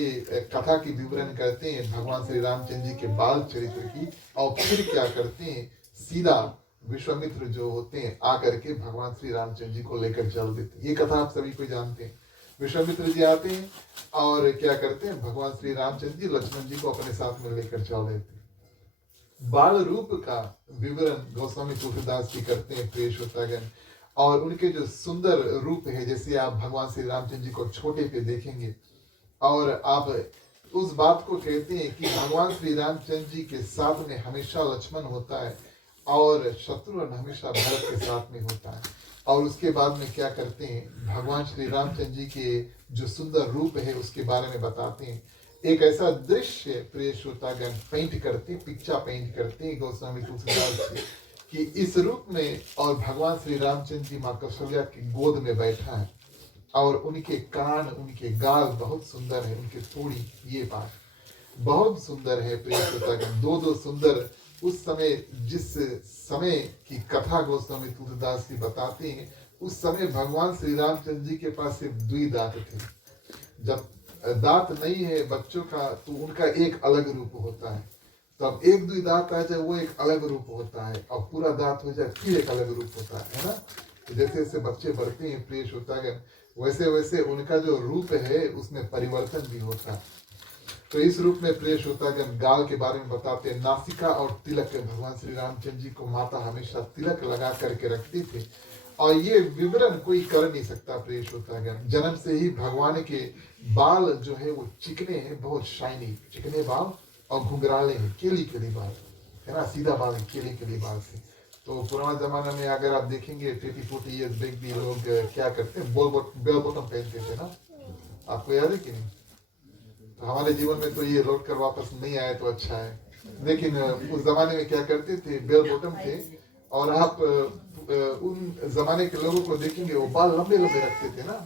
कथा की विवरण करते हैं भगवान श्री रामचंद्र जी के बाल चरित्र की, और फिर क्या करते हैं सीधा विश्वामित्र जो होते हैं आकर के भगवान श्री रामचंद्र जी को लेकर चल देते हैं। ये कथा आप सभी को जानते हैं। विश्वामित्र जी आते हैं और क्या करते हैं, भगवान श्री रामचंद्र जी लक्ष्मण जी को अपने साथ में लेकर चल देते हैं। बाल रूप का विवरण गोस्वामी तुलसीदास जी करते हैं प्रिय श्रोतागण, और उनके जो सुंदर रूप है, जैसे आप भगवान श्री रामचंद्र जी को छोटे पे देखेंगे और आप उस बात को कहते हैं कि भगवान श्री रामचंद्र जी के साथ में हमेशा लक्ष्मण होता है और शत्रुघ्न हमेशा भरत के साथ में होता है। और उसके बाद में क्या करते हैं, भगवान श्री रामचंद्र जी के जो सुंदर रूप है उसके बारे में बताते हैं। एक ऐसा दृश्य प्रिय श्रोतागण पेंट करते हैं, पिक्चर पेंट करते हैं गोस्वामी तुलसीदास जी कि इस रूप में और भगवान श्री रामचंद्र जी माँ कौशल्या की गोद में बैठा है और उनके कान, उनके गाल बहुत सुंदर है, उनके थोड़ी ये बात बहुत सुंदर है प्रिय श्रोतागण। दो दो सुंदर, उस समय जिस समय की कथा गोस्वामी तुलसीदास जी बताते हैं, उस समय भगवान श्री रामचंद्र जी के पास सिर्फ 2 दांत थे। जब दांत नहीं है बच्चों का तो उनका एक अलग रूप होता है, तब 1-2 दांत आ जाए वो एक अलग रूप होता है, और पूरा दांत हो जाए फिर एक अलग रूप होता है ना। तो जैसे जैसे बच्चे बढ़ते हैं प्रिय श्रोतागण, वैसे वैसे उनका जो रूप है उसमें परिवर्तन भी होता है। तो इस रूप में प्रिय श्रोतागण गाल के बारे में बताते हैं, नासिका और तिलक, भगवान श्री रामचंद्र जी को माता हमेशा तिलक लगा करके रखती थी, और ये विवरण कोई कर नहीं सकता प्रिय श्रोतागण। जन्म से ही भगवान के बाल जो है वो चिकने हैं, बहुत शाइनी चिकने बाल, और घुंघराले हैं, केली केली बाल है ना, सीधा बाल केली केली बाल थे। तो पुराना जमाना में अगर आप देखेंगे 30-40 ईयर्स बैक भी लोग क्या करते हैं, बेल बॉटम पहनते थे ना, आपको याद है कि नहीं? तो हमारे जीवन में तो ये लौट कर वापस नहीं आए तो अच्छा है, लेकिन उस जमाने में क्या करते थे, बेल बॉटम थे, और आप उन जमाने के लोगों को देखेंगे वो बाल लंबे लंबे रखते थे ना,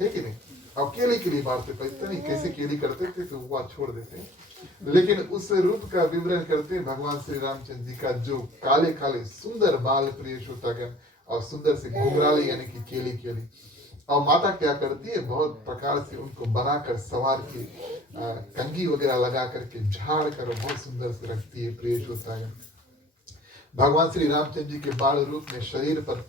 है कि नहीं? और केली केली बांटते, पता नहीं कैसे केली करते थे, तो वो छोड़ देते हैं। लेकिन उस रूप का विवरण करते हैं भगवान श्री रामचंद्र जी का, जो काले काले सुंदर बाल प्रिय श्रोतागण, और सुंदर से घुंघराले यानी कि केली केली, और माता क्या करती है, बहुत प्रकार से उनको बनाकर सवार के कंघी वगैरह लगा करके झाड़ कर बहुत सुंदर से रखती है प्रिय श्रोतागण। भगवान श्री रामचंद्र जी के बाल रूप में शरीर पर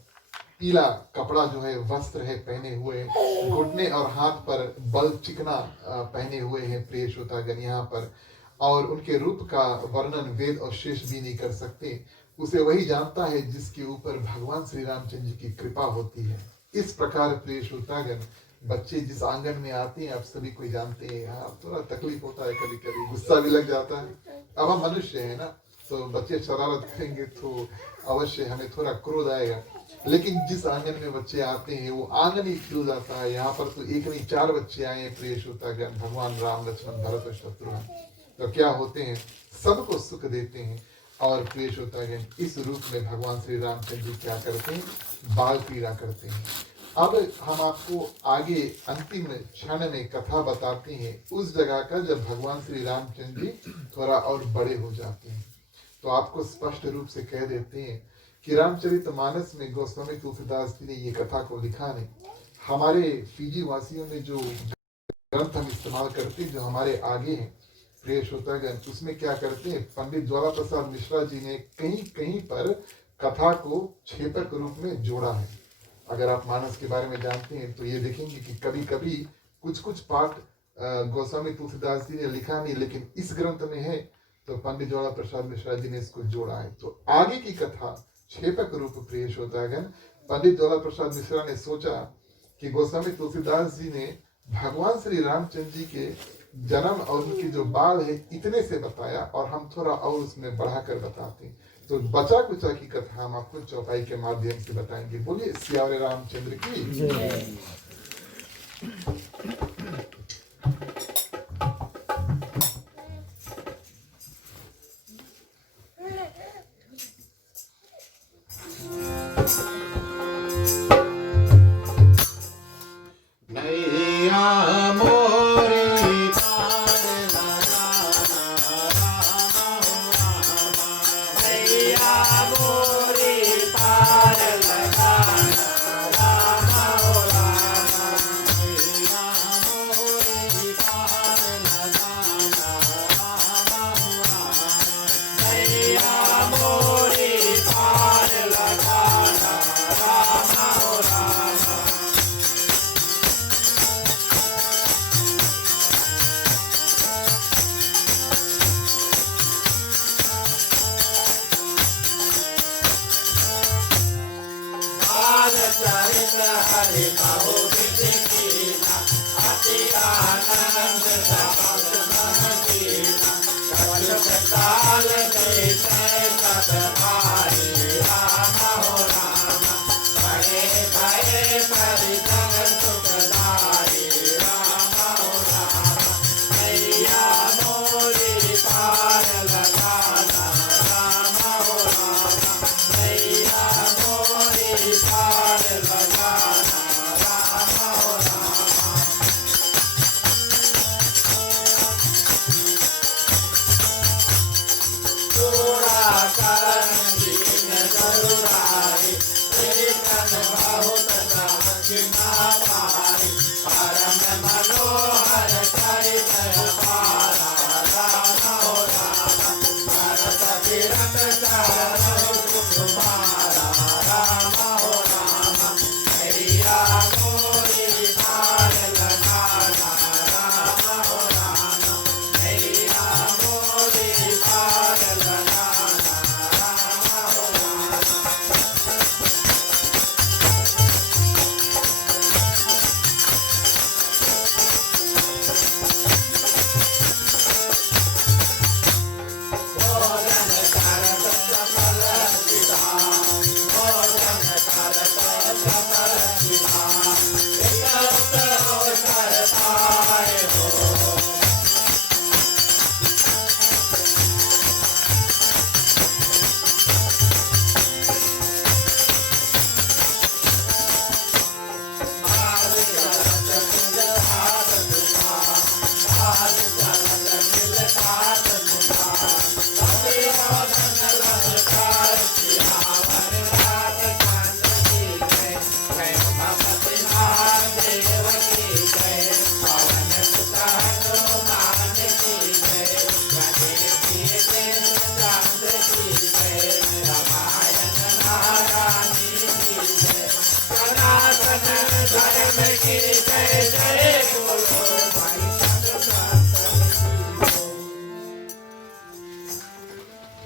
पीला कपड़ा जो है वस्त्र है पहने हुए, घुटने और हाथ पर बल चिकना पहने हुए हैं प्रिय श्रोतागण यहाँ पर। और उनके रूप का वर्णन वेद और शेष भी नहीं कर सकते, उसे वही जानता है जिसके ऊपर भगवान श्री रामचंद्र जी की कृपा होती है। इस प्रकार प्रिय श्रोतागण बच्चे जिस आंगन में आते हैं आप सभी कोई जानते हैं, हाँ थोड़ा तकलीफ होता है, कभी कभी गुस्सा भी लग जाता है। अब हम मनुष्य है ना, तो बच्चे शरारत करेंगे तो अवश्य हमें थोड़ा क्रोध आएगा, लेकिन जिस आंगन में बच्चे आते हैं वो आंगन ही खिल जाता है। यहाँ पर तो एक नहीं 4 बच्चे आए हैं प्रिय श्रोतागण, भगवान राम लक्ष्मण भरत और शत्रुघ्न। तो क्या होते हैं, सबको सुख देते हैं। और प्रिय श्रोतागण इस रूप में भगवान श्री रामचंद्र जी क्या करते हैं, बाल पीड़ा करते हैं। अब हम आपको आगे अंतिम क्षण में कथा बताते हैं उस जगह का जब भगवान श्री रामचंद्र जी थोड़ा और बड़े हो जाते हैं। तो आपको स्पष्ट रूप से कह देते हैं कि रामचरितमानस में गोस्वामी तुलसीदास जी ने ये कथा को लिखा नहीं। हमारे फीजी वासियों में जो ग्रंथ हम इस्तेमाल करते हैं, जो हमारे आगे हैं प्रिय श्रोतागण, उसमें क्या करते हैं, पंडित ज्वाला प्रसाद मिश्रा जी ने कहीं कहीं पर कथा को छेपक रूप में जोड़ा है। अगर आप मानस के बारे में जानते हैं तो ये देखेंगे कि कभी कभी कुछ कुछ पाठ गोस्वामी तुलसीदास जी ने लिखा नहीं, लेकिन इस ग्रंथ में है, तो पंडित ज्वाला प्रसाद मिश्रा जी ने इसको जोड़ा है। तो आगे की कथा छेपक रूप प्रिय श्रोतागण, पंडित ज्वाला प्रसाद मिश्रा ने सोचा कि गोस्वामी तुलसीदास जी ने भगवान श्री रामचंद्र जी के जन्म और उनके जो बाल है इतने से बताया, और हम थोड़ा और उसमें बढ़ाकर बताते हैं। तो बचा कुचा की कथा हम आपको चौपाई के माध्यम से बताएंगे। बोलिए सियावर रामचंद्र की।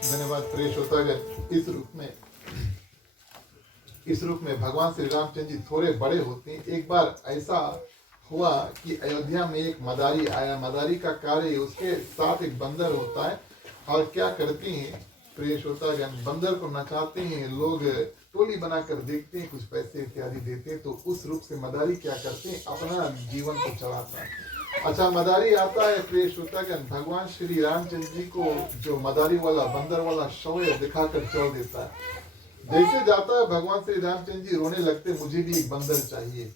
धन्यवाद प्रिय श्रोतागण। इस रूप में इस रूप में भगवान श्री रामचंद्र जी थोड़े बड़े होते हैं। एक बार ऐसा हुआ कि अयोध्या में एक मदारी आया। मदारी का कार्य उसके साथ एक बंदर होता है और क्या करते हैं प्रिय श्रोतागण, बंदर को नचाते हैं लोग, टोली बनाकर देखते हैं, कुछ पैसे इत्यादि देते हैं। तो उस रूप से मदारी क्या करते हैं, अपना जीवन को चलाता है। अच्छा, मदारी आता है प्रिय श्रोतागण, भगवान श्री रामचंद्र जी को जो मदारी वाला बंदर वाला शव है दिखाकर चल देता है। जैसे जाता है भगवान श्री रामचंद्र जी रोने लगते, मुझे भी एक बंदर चाहिए।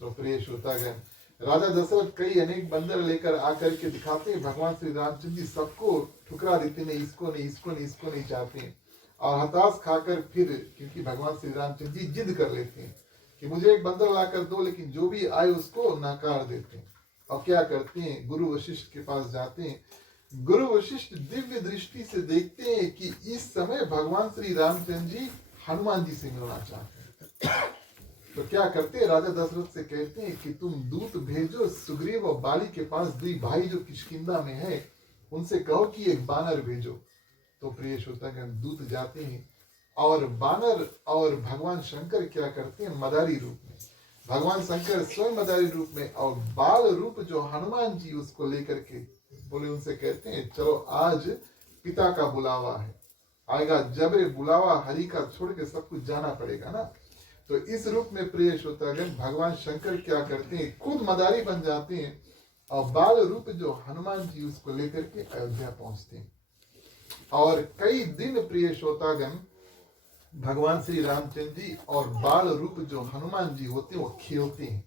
तो प्रिय श्रोतागण, राजा दशरथ कई अनेक बंदर लेकर आकर के दिखाते हैं। भगवान श्री रामचंद्र जी सबको ठुकरा देते, नहीं इसको नहीं, इसको नहीं, इसको नहीं चाहते हैं। और हताश खाकर फिर, क्योंकि भगवान श्री रामचंद्र जी जिद कर लेते हैं कि मुझे एक बंदर लाकर दो, लेकिन जो भी आए उसको नकार देते हैं। और क्या करते हैं, गुरु वशिष्ठ के पास जाते हैं। गुरु वशिष्ठ दिव्य दृष्टि से देखते हैं कि इस समय भगवान श्री रामचंद्र जी हनुमान जी से मिलना चाहते हैं। तो क्या करते हैं, राजा दशरथ से कहते हैं कि तुम दूत भेजो सुग्रीव और बाली के पास, दुई भाई जो किष्किंधा में है, उनसे कहो कि एक बानर भेजो। तो प्रिय श्रोतागण, दूत जाते हैं और बानर और भगवान शंकर क्या करते हैं, मदारी रूप में, भगवान शंकर स्वयं मदारी रूप में और बाल रूप जो हनुमान जी उसको लेकर के बोले, उनसे कहते हैं चलो आज पिता का बुलावा है, आएगा जब बुलावा हरि का, छोड़ के सब कुछ जाना पड़ेगा ना। तो इस रूप में प्रिय श्रोतागण, भगवान शंकर क्या करते हैं, खुद मदारी बन जाते हैं और बाल रूप जो हनुमान जी उसको लेकर के अयोध्या पहुंचते हैं। और कई दिन प्रिय श्रोतागण, भगवान श्री रामचंद्र जी और बाल रूप जो हनुमान जी होते हैं वो खेलते हैं।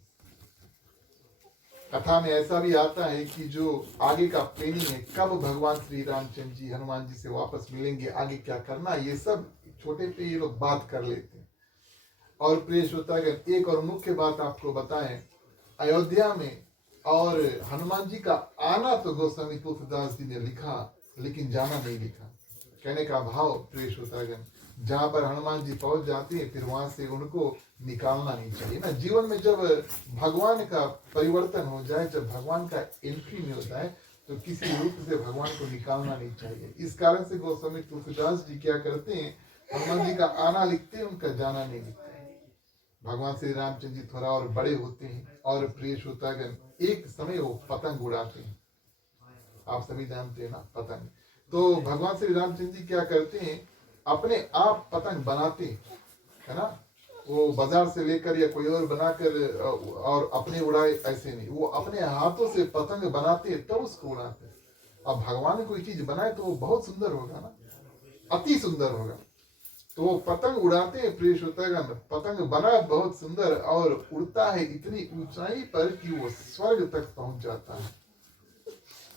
कथा में ऐसा भी आता है कि जो आगे का प्लानिंग है, कब भगवान श्री रामचंद्र जी हनुमान जी से वापस मिलेंगे, आगे क्या करना, ये सब छोटे पे ये लोग बात कर लेते हैं। और प्रिय श्रोतागण, एक और मुख्य बात आपको बताएं, अयोध्या में और हनुमान जी का आना तो गोस्वामी तुलसीदास जी ने लिखा, लेकिन जाना नहीं लिखा। कहने का भाव प्रिय श्रोतागण, जहाँ पर हनुमान जी पहुंच जाते हैं फिर वहां से उनको निकालना नहीं चाहिए ना। जीवन में जब भगवान का परिवर्तन हो जाए, जब भगवान का एंट्री में होता है, तो किसी रूप से भगवान को निकालना नहीं चाहिए। इस कारण से गोस्वामी तुलसीदास जी क्या करते हैं, हनुमान जी का आना लिखते हैं, उनका जाना नहीं लिखते। भगवान श्री रामचंद्र जी थोड़ा और बड़े होते हैं और प्रिय श्रोतागण, एक समय वो पतंग उड़ाते हैं। आप सभी जानते हैं ना पतंग। तो भगवान श्री रामचंद्र जी क्या करते हैं, अपने आप पतंग बनाते है ना, वो बाजार से लेकर या कोई और बनाकर और अपने उड़ाए, ऐसे नहीं, वो अपने हाथों से पतंग बनाते हैं तब उसको उड़ाते हैं। अब भगवान कोई चीज बनाए तो वो बहुत सुंदर होगा ना, अति सुंदर होगा। तो वो पतंग उड़ाते हैं प्रिय श्रोतागण, पतंग बना बहुत सुंदर और उड़ता है इतनी ऊंचाई पर कि वो स्वर्ग तक पहुंच जाता है।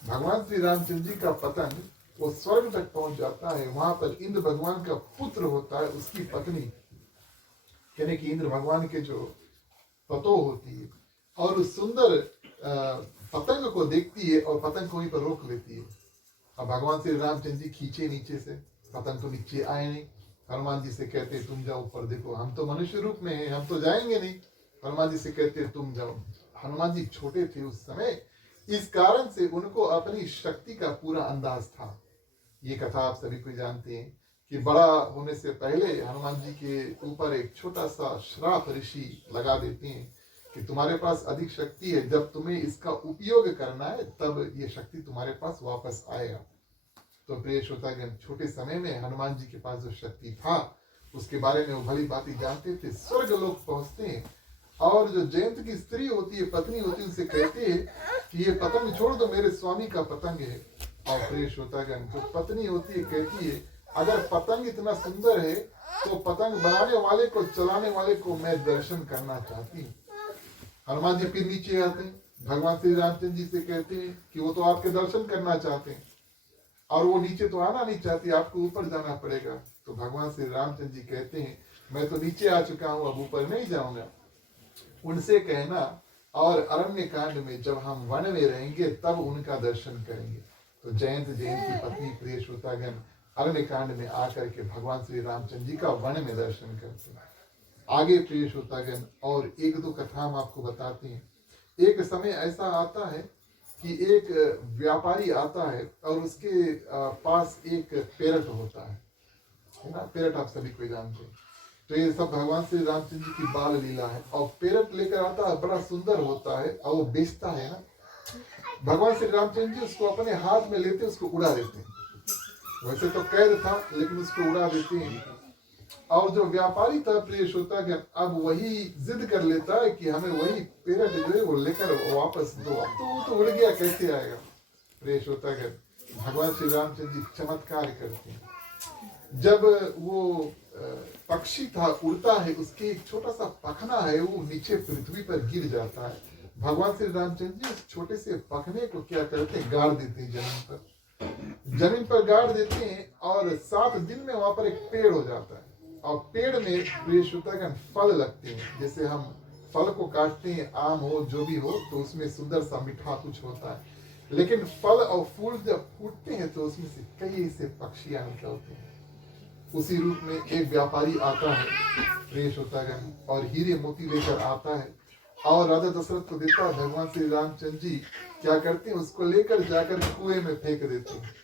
भगवान श्री रामचंद्र जी का पतंग वो स्वर्ग तक पहुंच जाता है। वहां पर इंद्र भगवान का पुत्र होता है, उसकी पत्नी, कहने की इंद्र भगवान के जो पतो होती है, और उस सुंदर पतंग को देखती है और पतंग को वहीं पर रोक लेती है। अब भगवान श्री रामचंद्र जी खींचे नीचे से, पतंग तो नीचे आए नहीं। हनुमान जी से कहते तुम जाओ ऊपर देखो, हम तो मनुष्य रूप में हैं, हम तो जाएंगे नहीं। हनुमान जी से कहते तुम जाओ। हनुमान जी छोटे थे उस समय, इस कारण से उनको अपनी शक्ति का पूरा अंदाज था। ये कथा आप सभी को जानते हैं कि बड़ा होने से पहले हनुमान जी के ऊपर एक छोटा सा श्राप ऋषि लगा देते हैं कि तुम्हारे पास अधिक शक्ति है, जब तुम्हें इसका उपयोग करना है तब ये शक्ति तुम्हारे पास वापस आएगा। तो प्रिय श्रोतागण, छोटे समय में हनुमान जी के पास जो शक्ति था उसके बारे में वो भली बातें जानते थे। स्वर्ग लोग पहुंचते हैं और जो जयंत की स्त्री होती है, पत्नी होती है, उनसे कहते हैं कि ये पतंग छोड़ दो, मेरे स्वामी का पतंग है। और प्रिय श्रोतागण, जो पत्नी होती है कहती है अगर पतंग इतना सुंदर है तो पतंग बनाने वाले को, चलाने वाले को मैं दर्शन करना चाहती हूँ। हनुमान जी फिर नीचे आते हैं, भगवान श्री रामचंद्र जी से कहते हैं कि वो तो आपके दर्शन करना चाहते हैं और वो नीचे तो आना नहीं चाहती, आपको ऊपर जाना पड़ेगा। तो भगवान श्री रामचंद्र जी कहते हैं मैं तो नीचे आ चुका हूँ, अब ऊपर नहीं जाऊंगा। उनसे कहना और अरण्य कांड में जब हम वन में रहेंगे तब उनका दर्शन करेंगे। तो जयंत की पत्नी प्रिय श्रोतागण अरण्य कांड में आकर के भगवान श्री रामचंद्र जी का वन में दर्शन करते हैं। आगे प्रिय श्रोतागण और एक दो कथा हम आपको बताते हैं। एक समय ऐसा आता है कि एक व्यापारी आता है और उसके पास एक पेरट होता है ना, पेरट आप सभी कोई जानते हैं। तो ये सब भगवान श्री रामचंद्र जी की बाल लीला है। और पेरट लेकर आता है, बड़ा सुंदर होता है, और वो बेचता है ना, भगवान श्री रामचंद्र जी उसको अपने हाथ में लेते, उसको उड़ा देते हैं। वैसे तो कैद था, लेकिन उसको उड़ा देते हैं। और जो व्यापारी था प्रिय श्रोतागण, अब वही जिद कर लेता है कि हमें वही पेरट जो है वो लेकर वापस दो। अब तो वो तो उड़ गया, कैसे आएगा। प्रिय श्रोतागण, भगवान श्री रामचंद्र जी चमत्कार करते हैं। जब वो पक्षी था उड़ता है, उसके एक छोटा सा पखना है, वो नीचे पृथ्वी पर गिर जाता है। भगवान श्री रामचंद्र जी उस छोटे से पखने को क्या करते हैं, गाड़ देते हैं जमीन पर गाड़ देते हैं। और 7 दिन में वहां पर एक पेड़ हो जाता है। और पेड़ में प्रिय श्रोतागण फल लगते हैं। जैसे हम फल को काटते हैं, आम हो जो भी हो, तो उसमें सुंदर सा मीठा कुछ होता है। लेकिन फल और फूल जब फूटते हैं तो उसमें से कई ऐसे पक्षियां निकलते हैं। उसी रूप में एक व्यापारी आता है प्रिय श्रोतागण, और हीरे मोती लेकर आता है और राजा दशरथ को देता है। भगवान श्री रामचंद्र जी क्या करते हैं, उसको लेकर जाकर कुएं में फेंक देते हैं।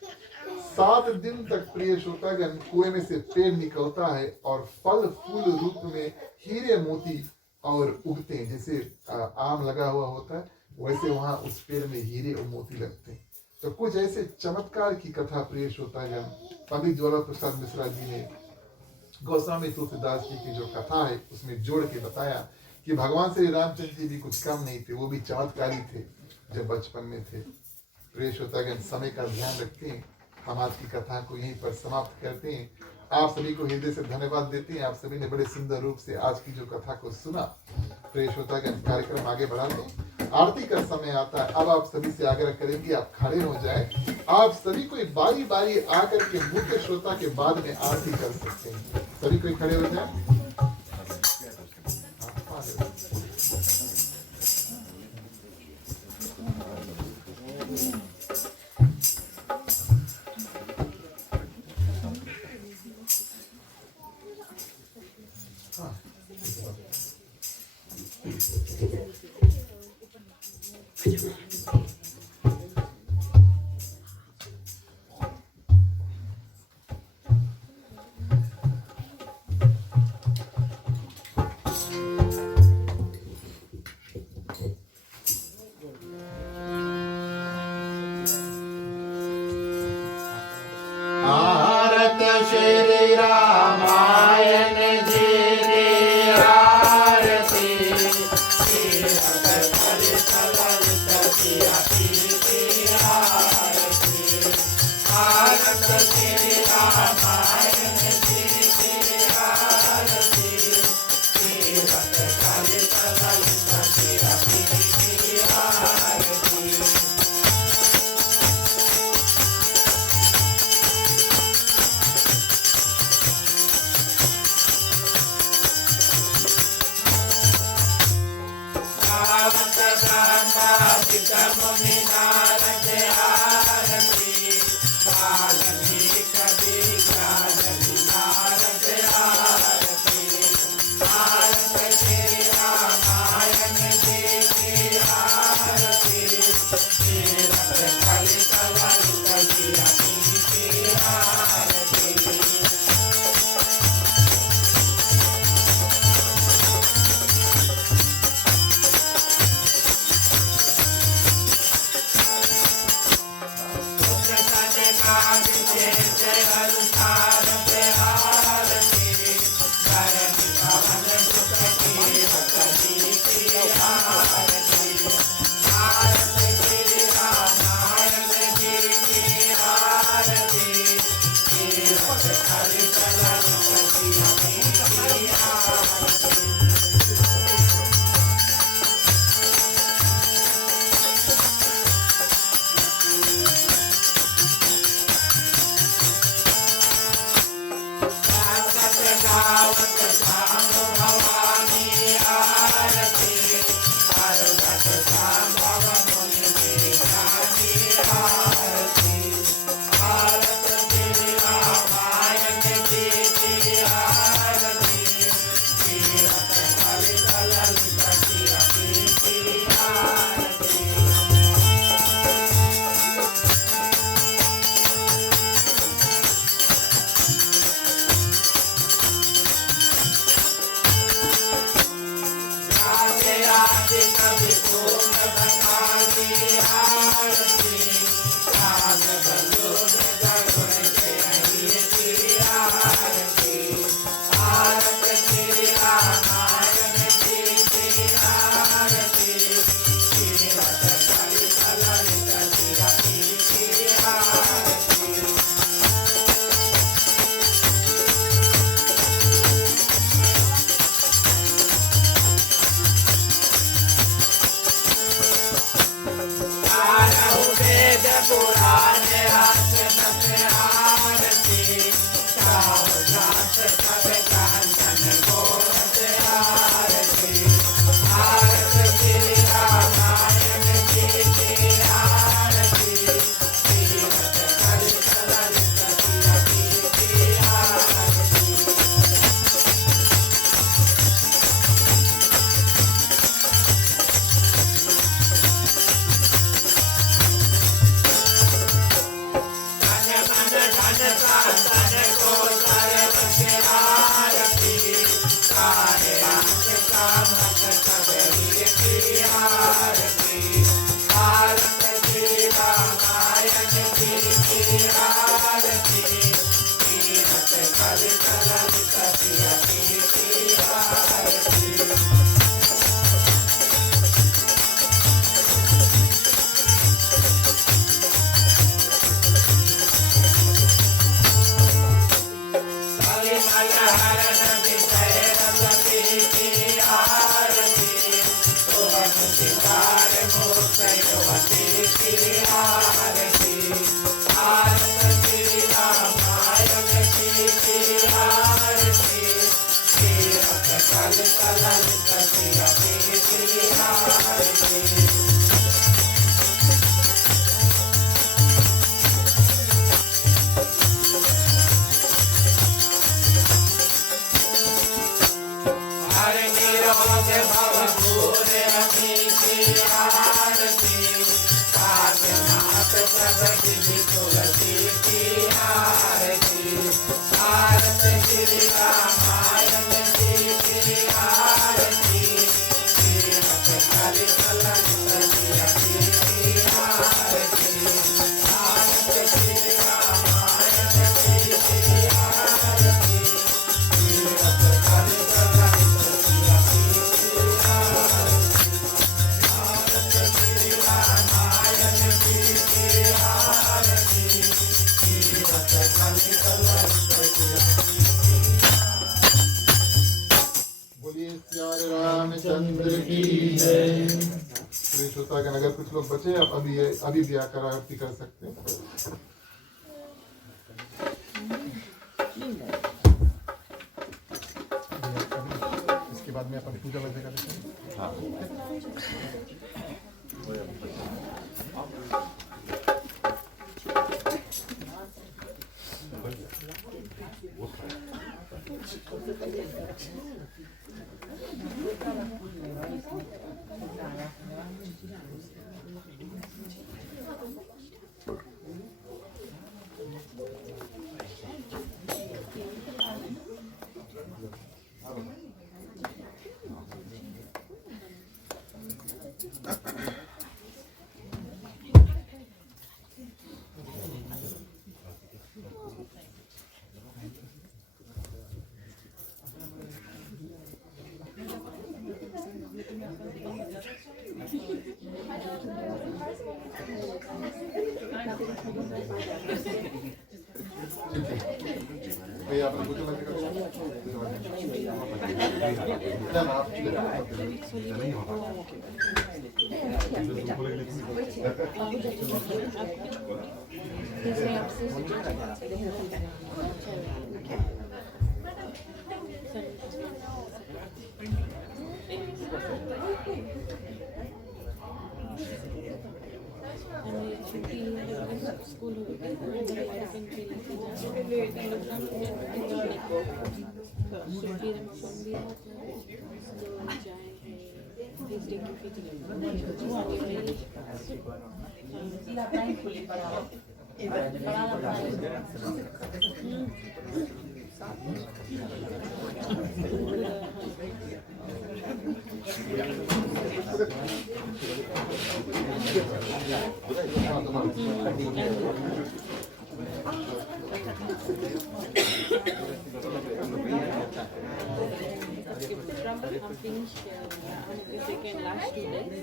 7 दिन तक प्रिय श्रोतागण कुएं में से पेड़ निकलता है और फल फूल रूप में हीरे मोती और उगते हैं। जैसे आम लगा हुआ होता है, वैसे वहां उस पेड़ में हीरे और मोती लगते हैं। तो कुछ ऐसे चमत्कार की कथा प्रिय श्रोतागण पंडित ज्वाला प्रसाद मिश्रा जी ने गोस्वामी तुलसीदास जी की जो कथा है उसमें जोड़ के बताया कि भगवान श्री रामचंद्र जी भी कुछ कम नहीं थे, वो भी चमत्कारी थे जब बचपन में थे। प्रिय श्रोतागण, समय का ध्यान रखते हैं। हम आज की कथा को यहीं पर समाप्त करते हैं। आप सभी को हृदय से धन्यवाद देते हैं। आप सभी ने बड़े सुंदर रूप से आज की जो कथा को सुना। प्रिय श्रोतागण, कार्यक्रम आगे बढ़ाते हैं। आरती का समय आता है। अब आप सभी से आग्रह करेंगे आप खड़े हो जाए। आप सभी कोई बारी बारी आकर के मुख्य श्रोता के बाद में आरती कर सकते हैं। सभी कोई खड़े हो जाए। श्री रामायण जी की आरती, श्री रामायण जी की आरती, बोलिए श्री रामचंद्र की जय। श्री श्रोतागण, अगर कुछ लोग बचे आप अभी भी आकर आरती कर सकते हैं। इसके बाद में अपन पूजा वगैरह करते हैं। हाँ। भैया आप पूजा वगैरह स्कूल हम फिनिश किया सेकंड लास्ट 2 days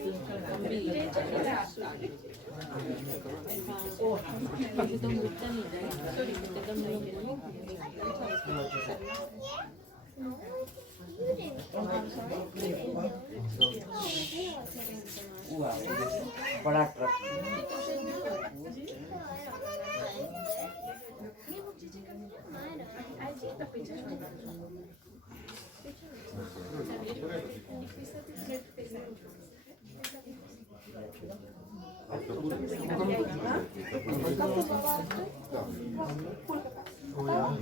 हम भी अभी तो मुझसे नहीं जाए एकदम बड़ा ट्रक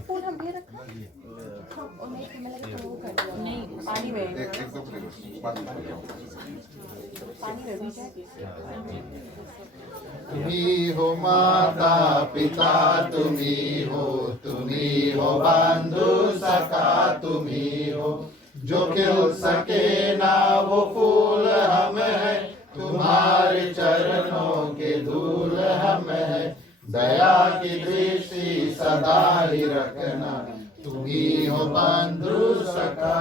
फूल हम दे रखा और नहीं वो कर दिया नहीं पानी में भी तुम्ही हो माता पिता, तुम्ही हो बंधु सखा, तुम्ही हो जो खिल सके ना वो फूल हम है, तुम्हारे चरणों के धूल हम है, दया की दृष्टि सदा ही रखना, तुम्ही हो बंधु सखा,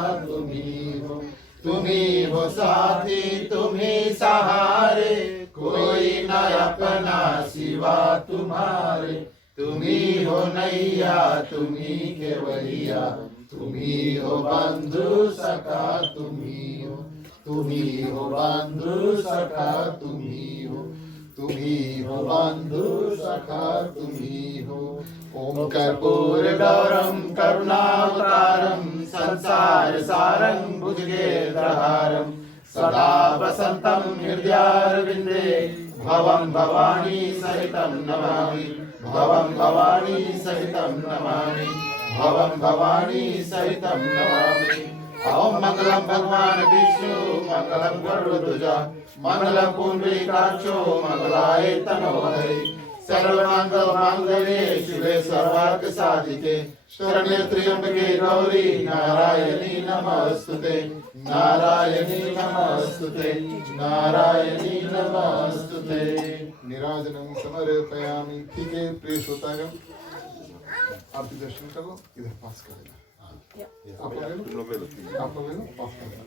तुम्ही हो साथी, तुम्ही सहारे, कोई न अपना सिवा तुम्हारे, तुम्ही हो नैया, तुम्ही केवलिया, तुम्ही हो बंधु सखा, तुम्ही हो बंधु सखा, तुम्ही हो बंधु सखा, तुम्ही हो। ओम कर्पूर गौरम करुणावतारम संसार सारं भुजगेन्द्रहारं सदा वसन्तं हृदयारविन्दे भवं भवानी सहितं नमामि, भवं भवानी सहितं नमामि, भवं भवानी सहितं नमामि। ओम मंगलम भगवान विष्णु, मंगलम गरुड़ध्वजा, मंगलम पुंडरीकाक्षो, मंगलाय तनोहरे, सर्वमंगल मांगल्ये शिवे सर्वार्थ साधिके, शरण्ये त्र्यंबके गौरी नारायणी नमस्तुते, नारायणी नमस्तुते, नारायणी नमस्तुते। निराजनम समर्पयामि। ठीक है प्रिय श्रोतागण, आप भी दर्शन करो, इधर पास कर देना। आप लोग ले लो, पास कर देना।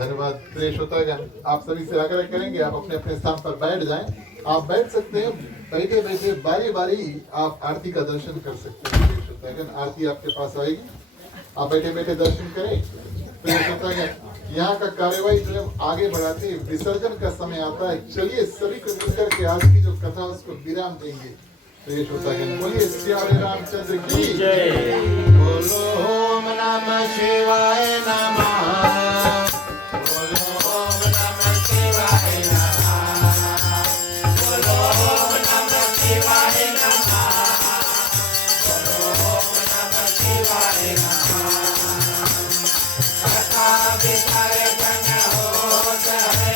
धन्यवाद प्रिय श्रोतागण, आप सभी से आग्रह करेंगे आप अपने अपने स्थान पर बैठ जाएं। आप बैठ सकते हैं, बैठे बैठे बारी बारी आप आरती का दर्शन कर सकते हैं। प्रिय श्रोतागण, आरती आपके पास आएगी, आप बैठे बैठे दर्शन करें। प्रिय श्रोतागण, यहाँ का कार्यवाही जो हम आगे बढ़ाते हैं, विसर्जन का समय आता है। चलिए सभी को मिलकर के आज की जो कथा उसको विराम देंगे। प्रिय श्रोतागण, बोलिए श्री रामचंद्र की जय। बोलो ओम नमः शिवाय नमः, बोलो ओम नमः शिवाय नमः, बोलो ओम नमः शिवाय नमः, बोलो ओम नमः शिवाय नमः। कथा विचार गण होत है,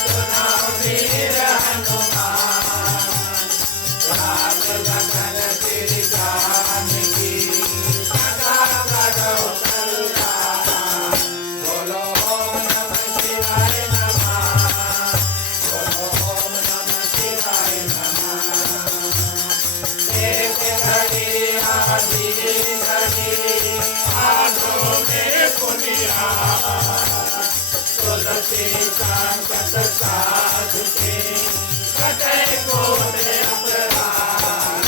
सुनाओ वीर हनुमान, राम लखन तेरी जान की, सदा करो कल्याण। बोलो ओम नमः शिवाय नमः, बोलो ओम नमः शिवाय नमः। एक घड़ी आधी घड़ी आठों में पुनिया, तुलसी संकट साधु के कटे कोट अपराध।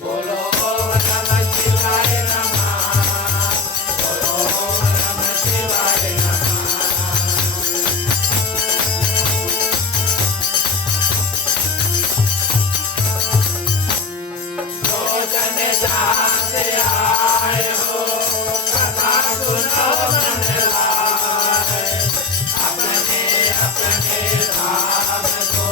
बोलो ओम नमः शिवाय नमः, बोलो ओम नमः शिवाय नमः। जो जन जहाँ से आए हो, कथा सुनो मन लाए, अपने अपने धाम को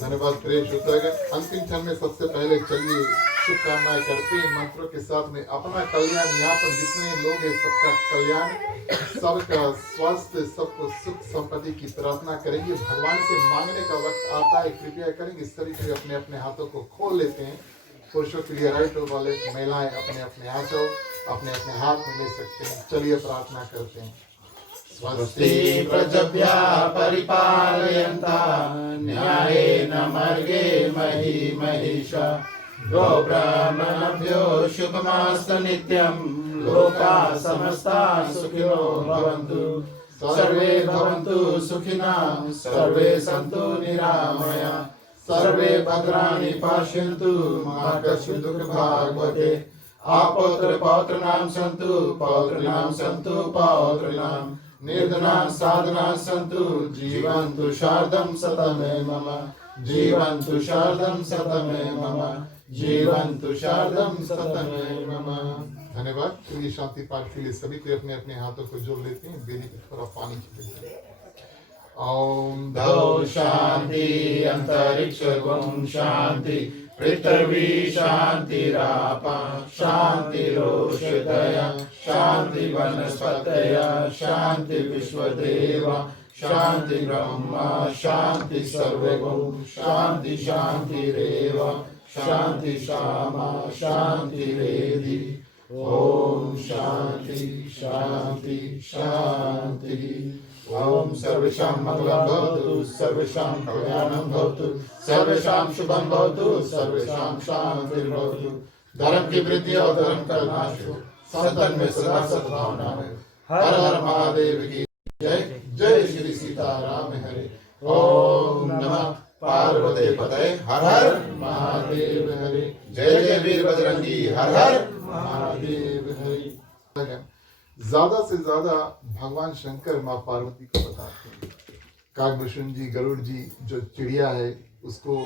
धन्यवाद प्रिय श्रोतागण। अंतिम क्षण में सबसे पहले चलिए शुभकामनाएं करते हैं मंत्रों के साथ में अपना कल्याण, यहाँ पर जितने लोग हैं सबका कल्याण, सबका स्वास्थ्य, सबको सुख संपत्ति की प्रार्थना करेंगे। भगवान से मांगने का वक्त आता है, कृपया करेंगे सभी कोई अपने अपने हाथों को खोल लेते हैं। पुरुषों के लिए राइट वाले, महिलाएं अपने अपने हाथों अपने अपने हाथ में ले सकते हैं। चलिए प्रार्थना करते हैं। स्वस्ति प्रजभ्यः परिपालयन्तः न्यायेन मार्गे मही महिषा गोब्राह्मणभ्यो शुभमास्तु नित्यं लोकाः समस्ताः सुखिनो भवन्तु सर्वे भवन्तु सुखिनः सर्वे सन्तु निरामयाः सर्वे भद्राणि पश्यन्तु मा कश्चित् दुःखभाग् भवेत् अपौत्र पौत्राणां सन्तु पौत्राणां सन्तु पौत्राणां निर्धनाः साधनाः सन्तु जीवन्तु शारदं शतमे मम जीवन्तु शारदं शतमे मम जीवन्तु शारदं शतमे मम। धन्यवाद। चलिए शांति पाठ के लिए सभी को अपने अपने हाथों को जोड़ लेते हैं। वेदी की तरफ पानी छिड़कते हैं। ओम धौ शांति अंतरिक्ष गुम शांति पृथ्वी शांतिरापा शांतिरोषधया शांति वनस्पतया शांति विश्वदेवा शांति ब्रह्मा शांति सर्वभूत शांति शांतिरेव शांति श्यामा शांति वेदी। ओम शांति शांति शांति। ओम सर्वेषां मंगलं भवतु सर्वेषां कल्याणं भवतु सर्वेषां शुभं भवतु सर्वेषां शान्तिर्भवतु। धर्म की वृद्धि और धर्म का नाश हो, सदन में सदा सद्भावना हो। हर हर महादेव की जय। जय श्री सीताराम हरे। ओम नमः पार्वती पतये हर हर महादेव हरे। जय जय वीर बजरंगी हर हर महादेव हरे। ज्यादा से ज्यादा भगवान शंकर माँ पार्वती को बताते हैं। कागभूषण जी, गरुड़ जी जो चिड़िया है उसको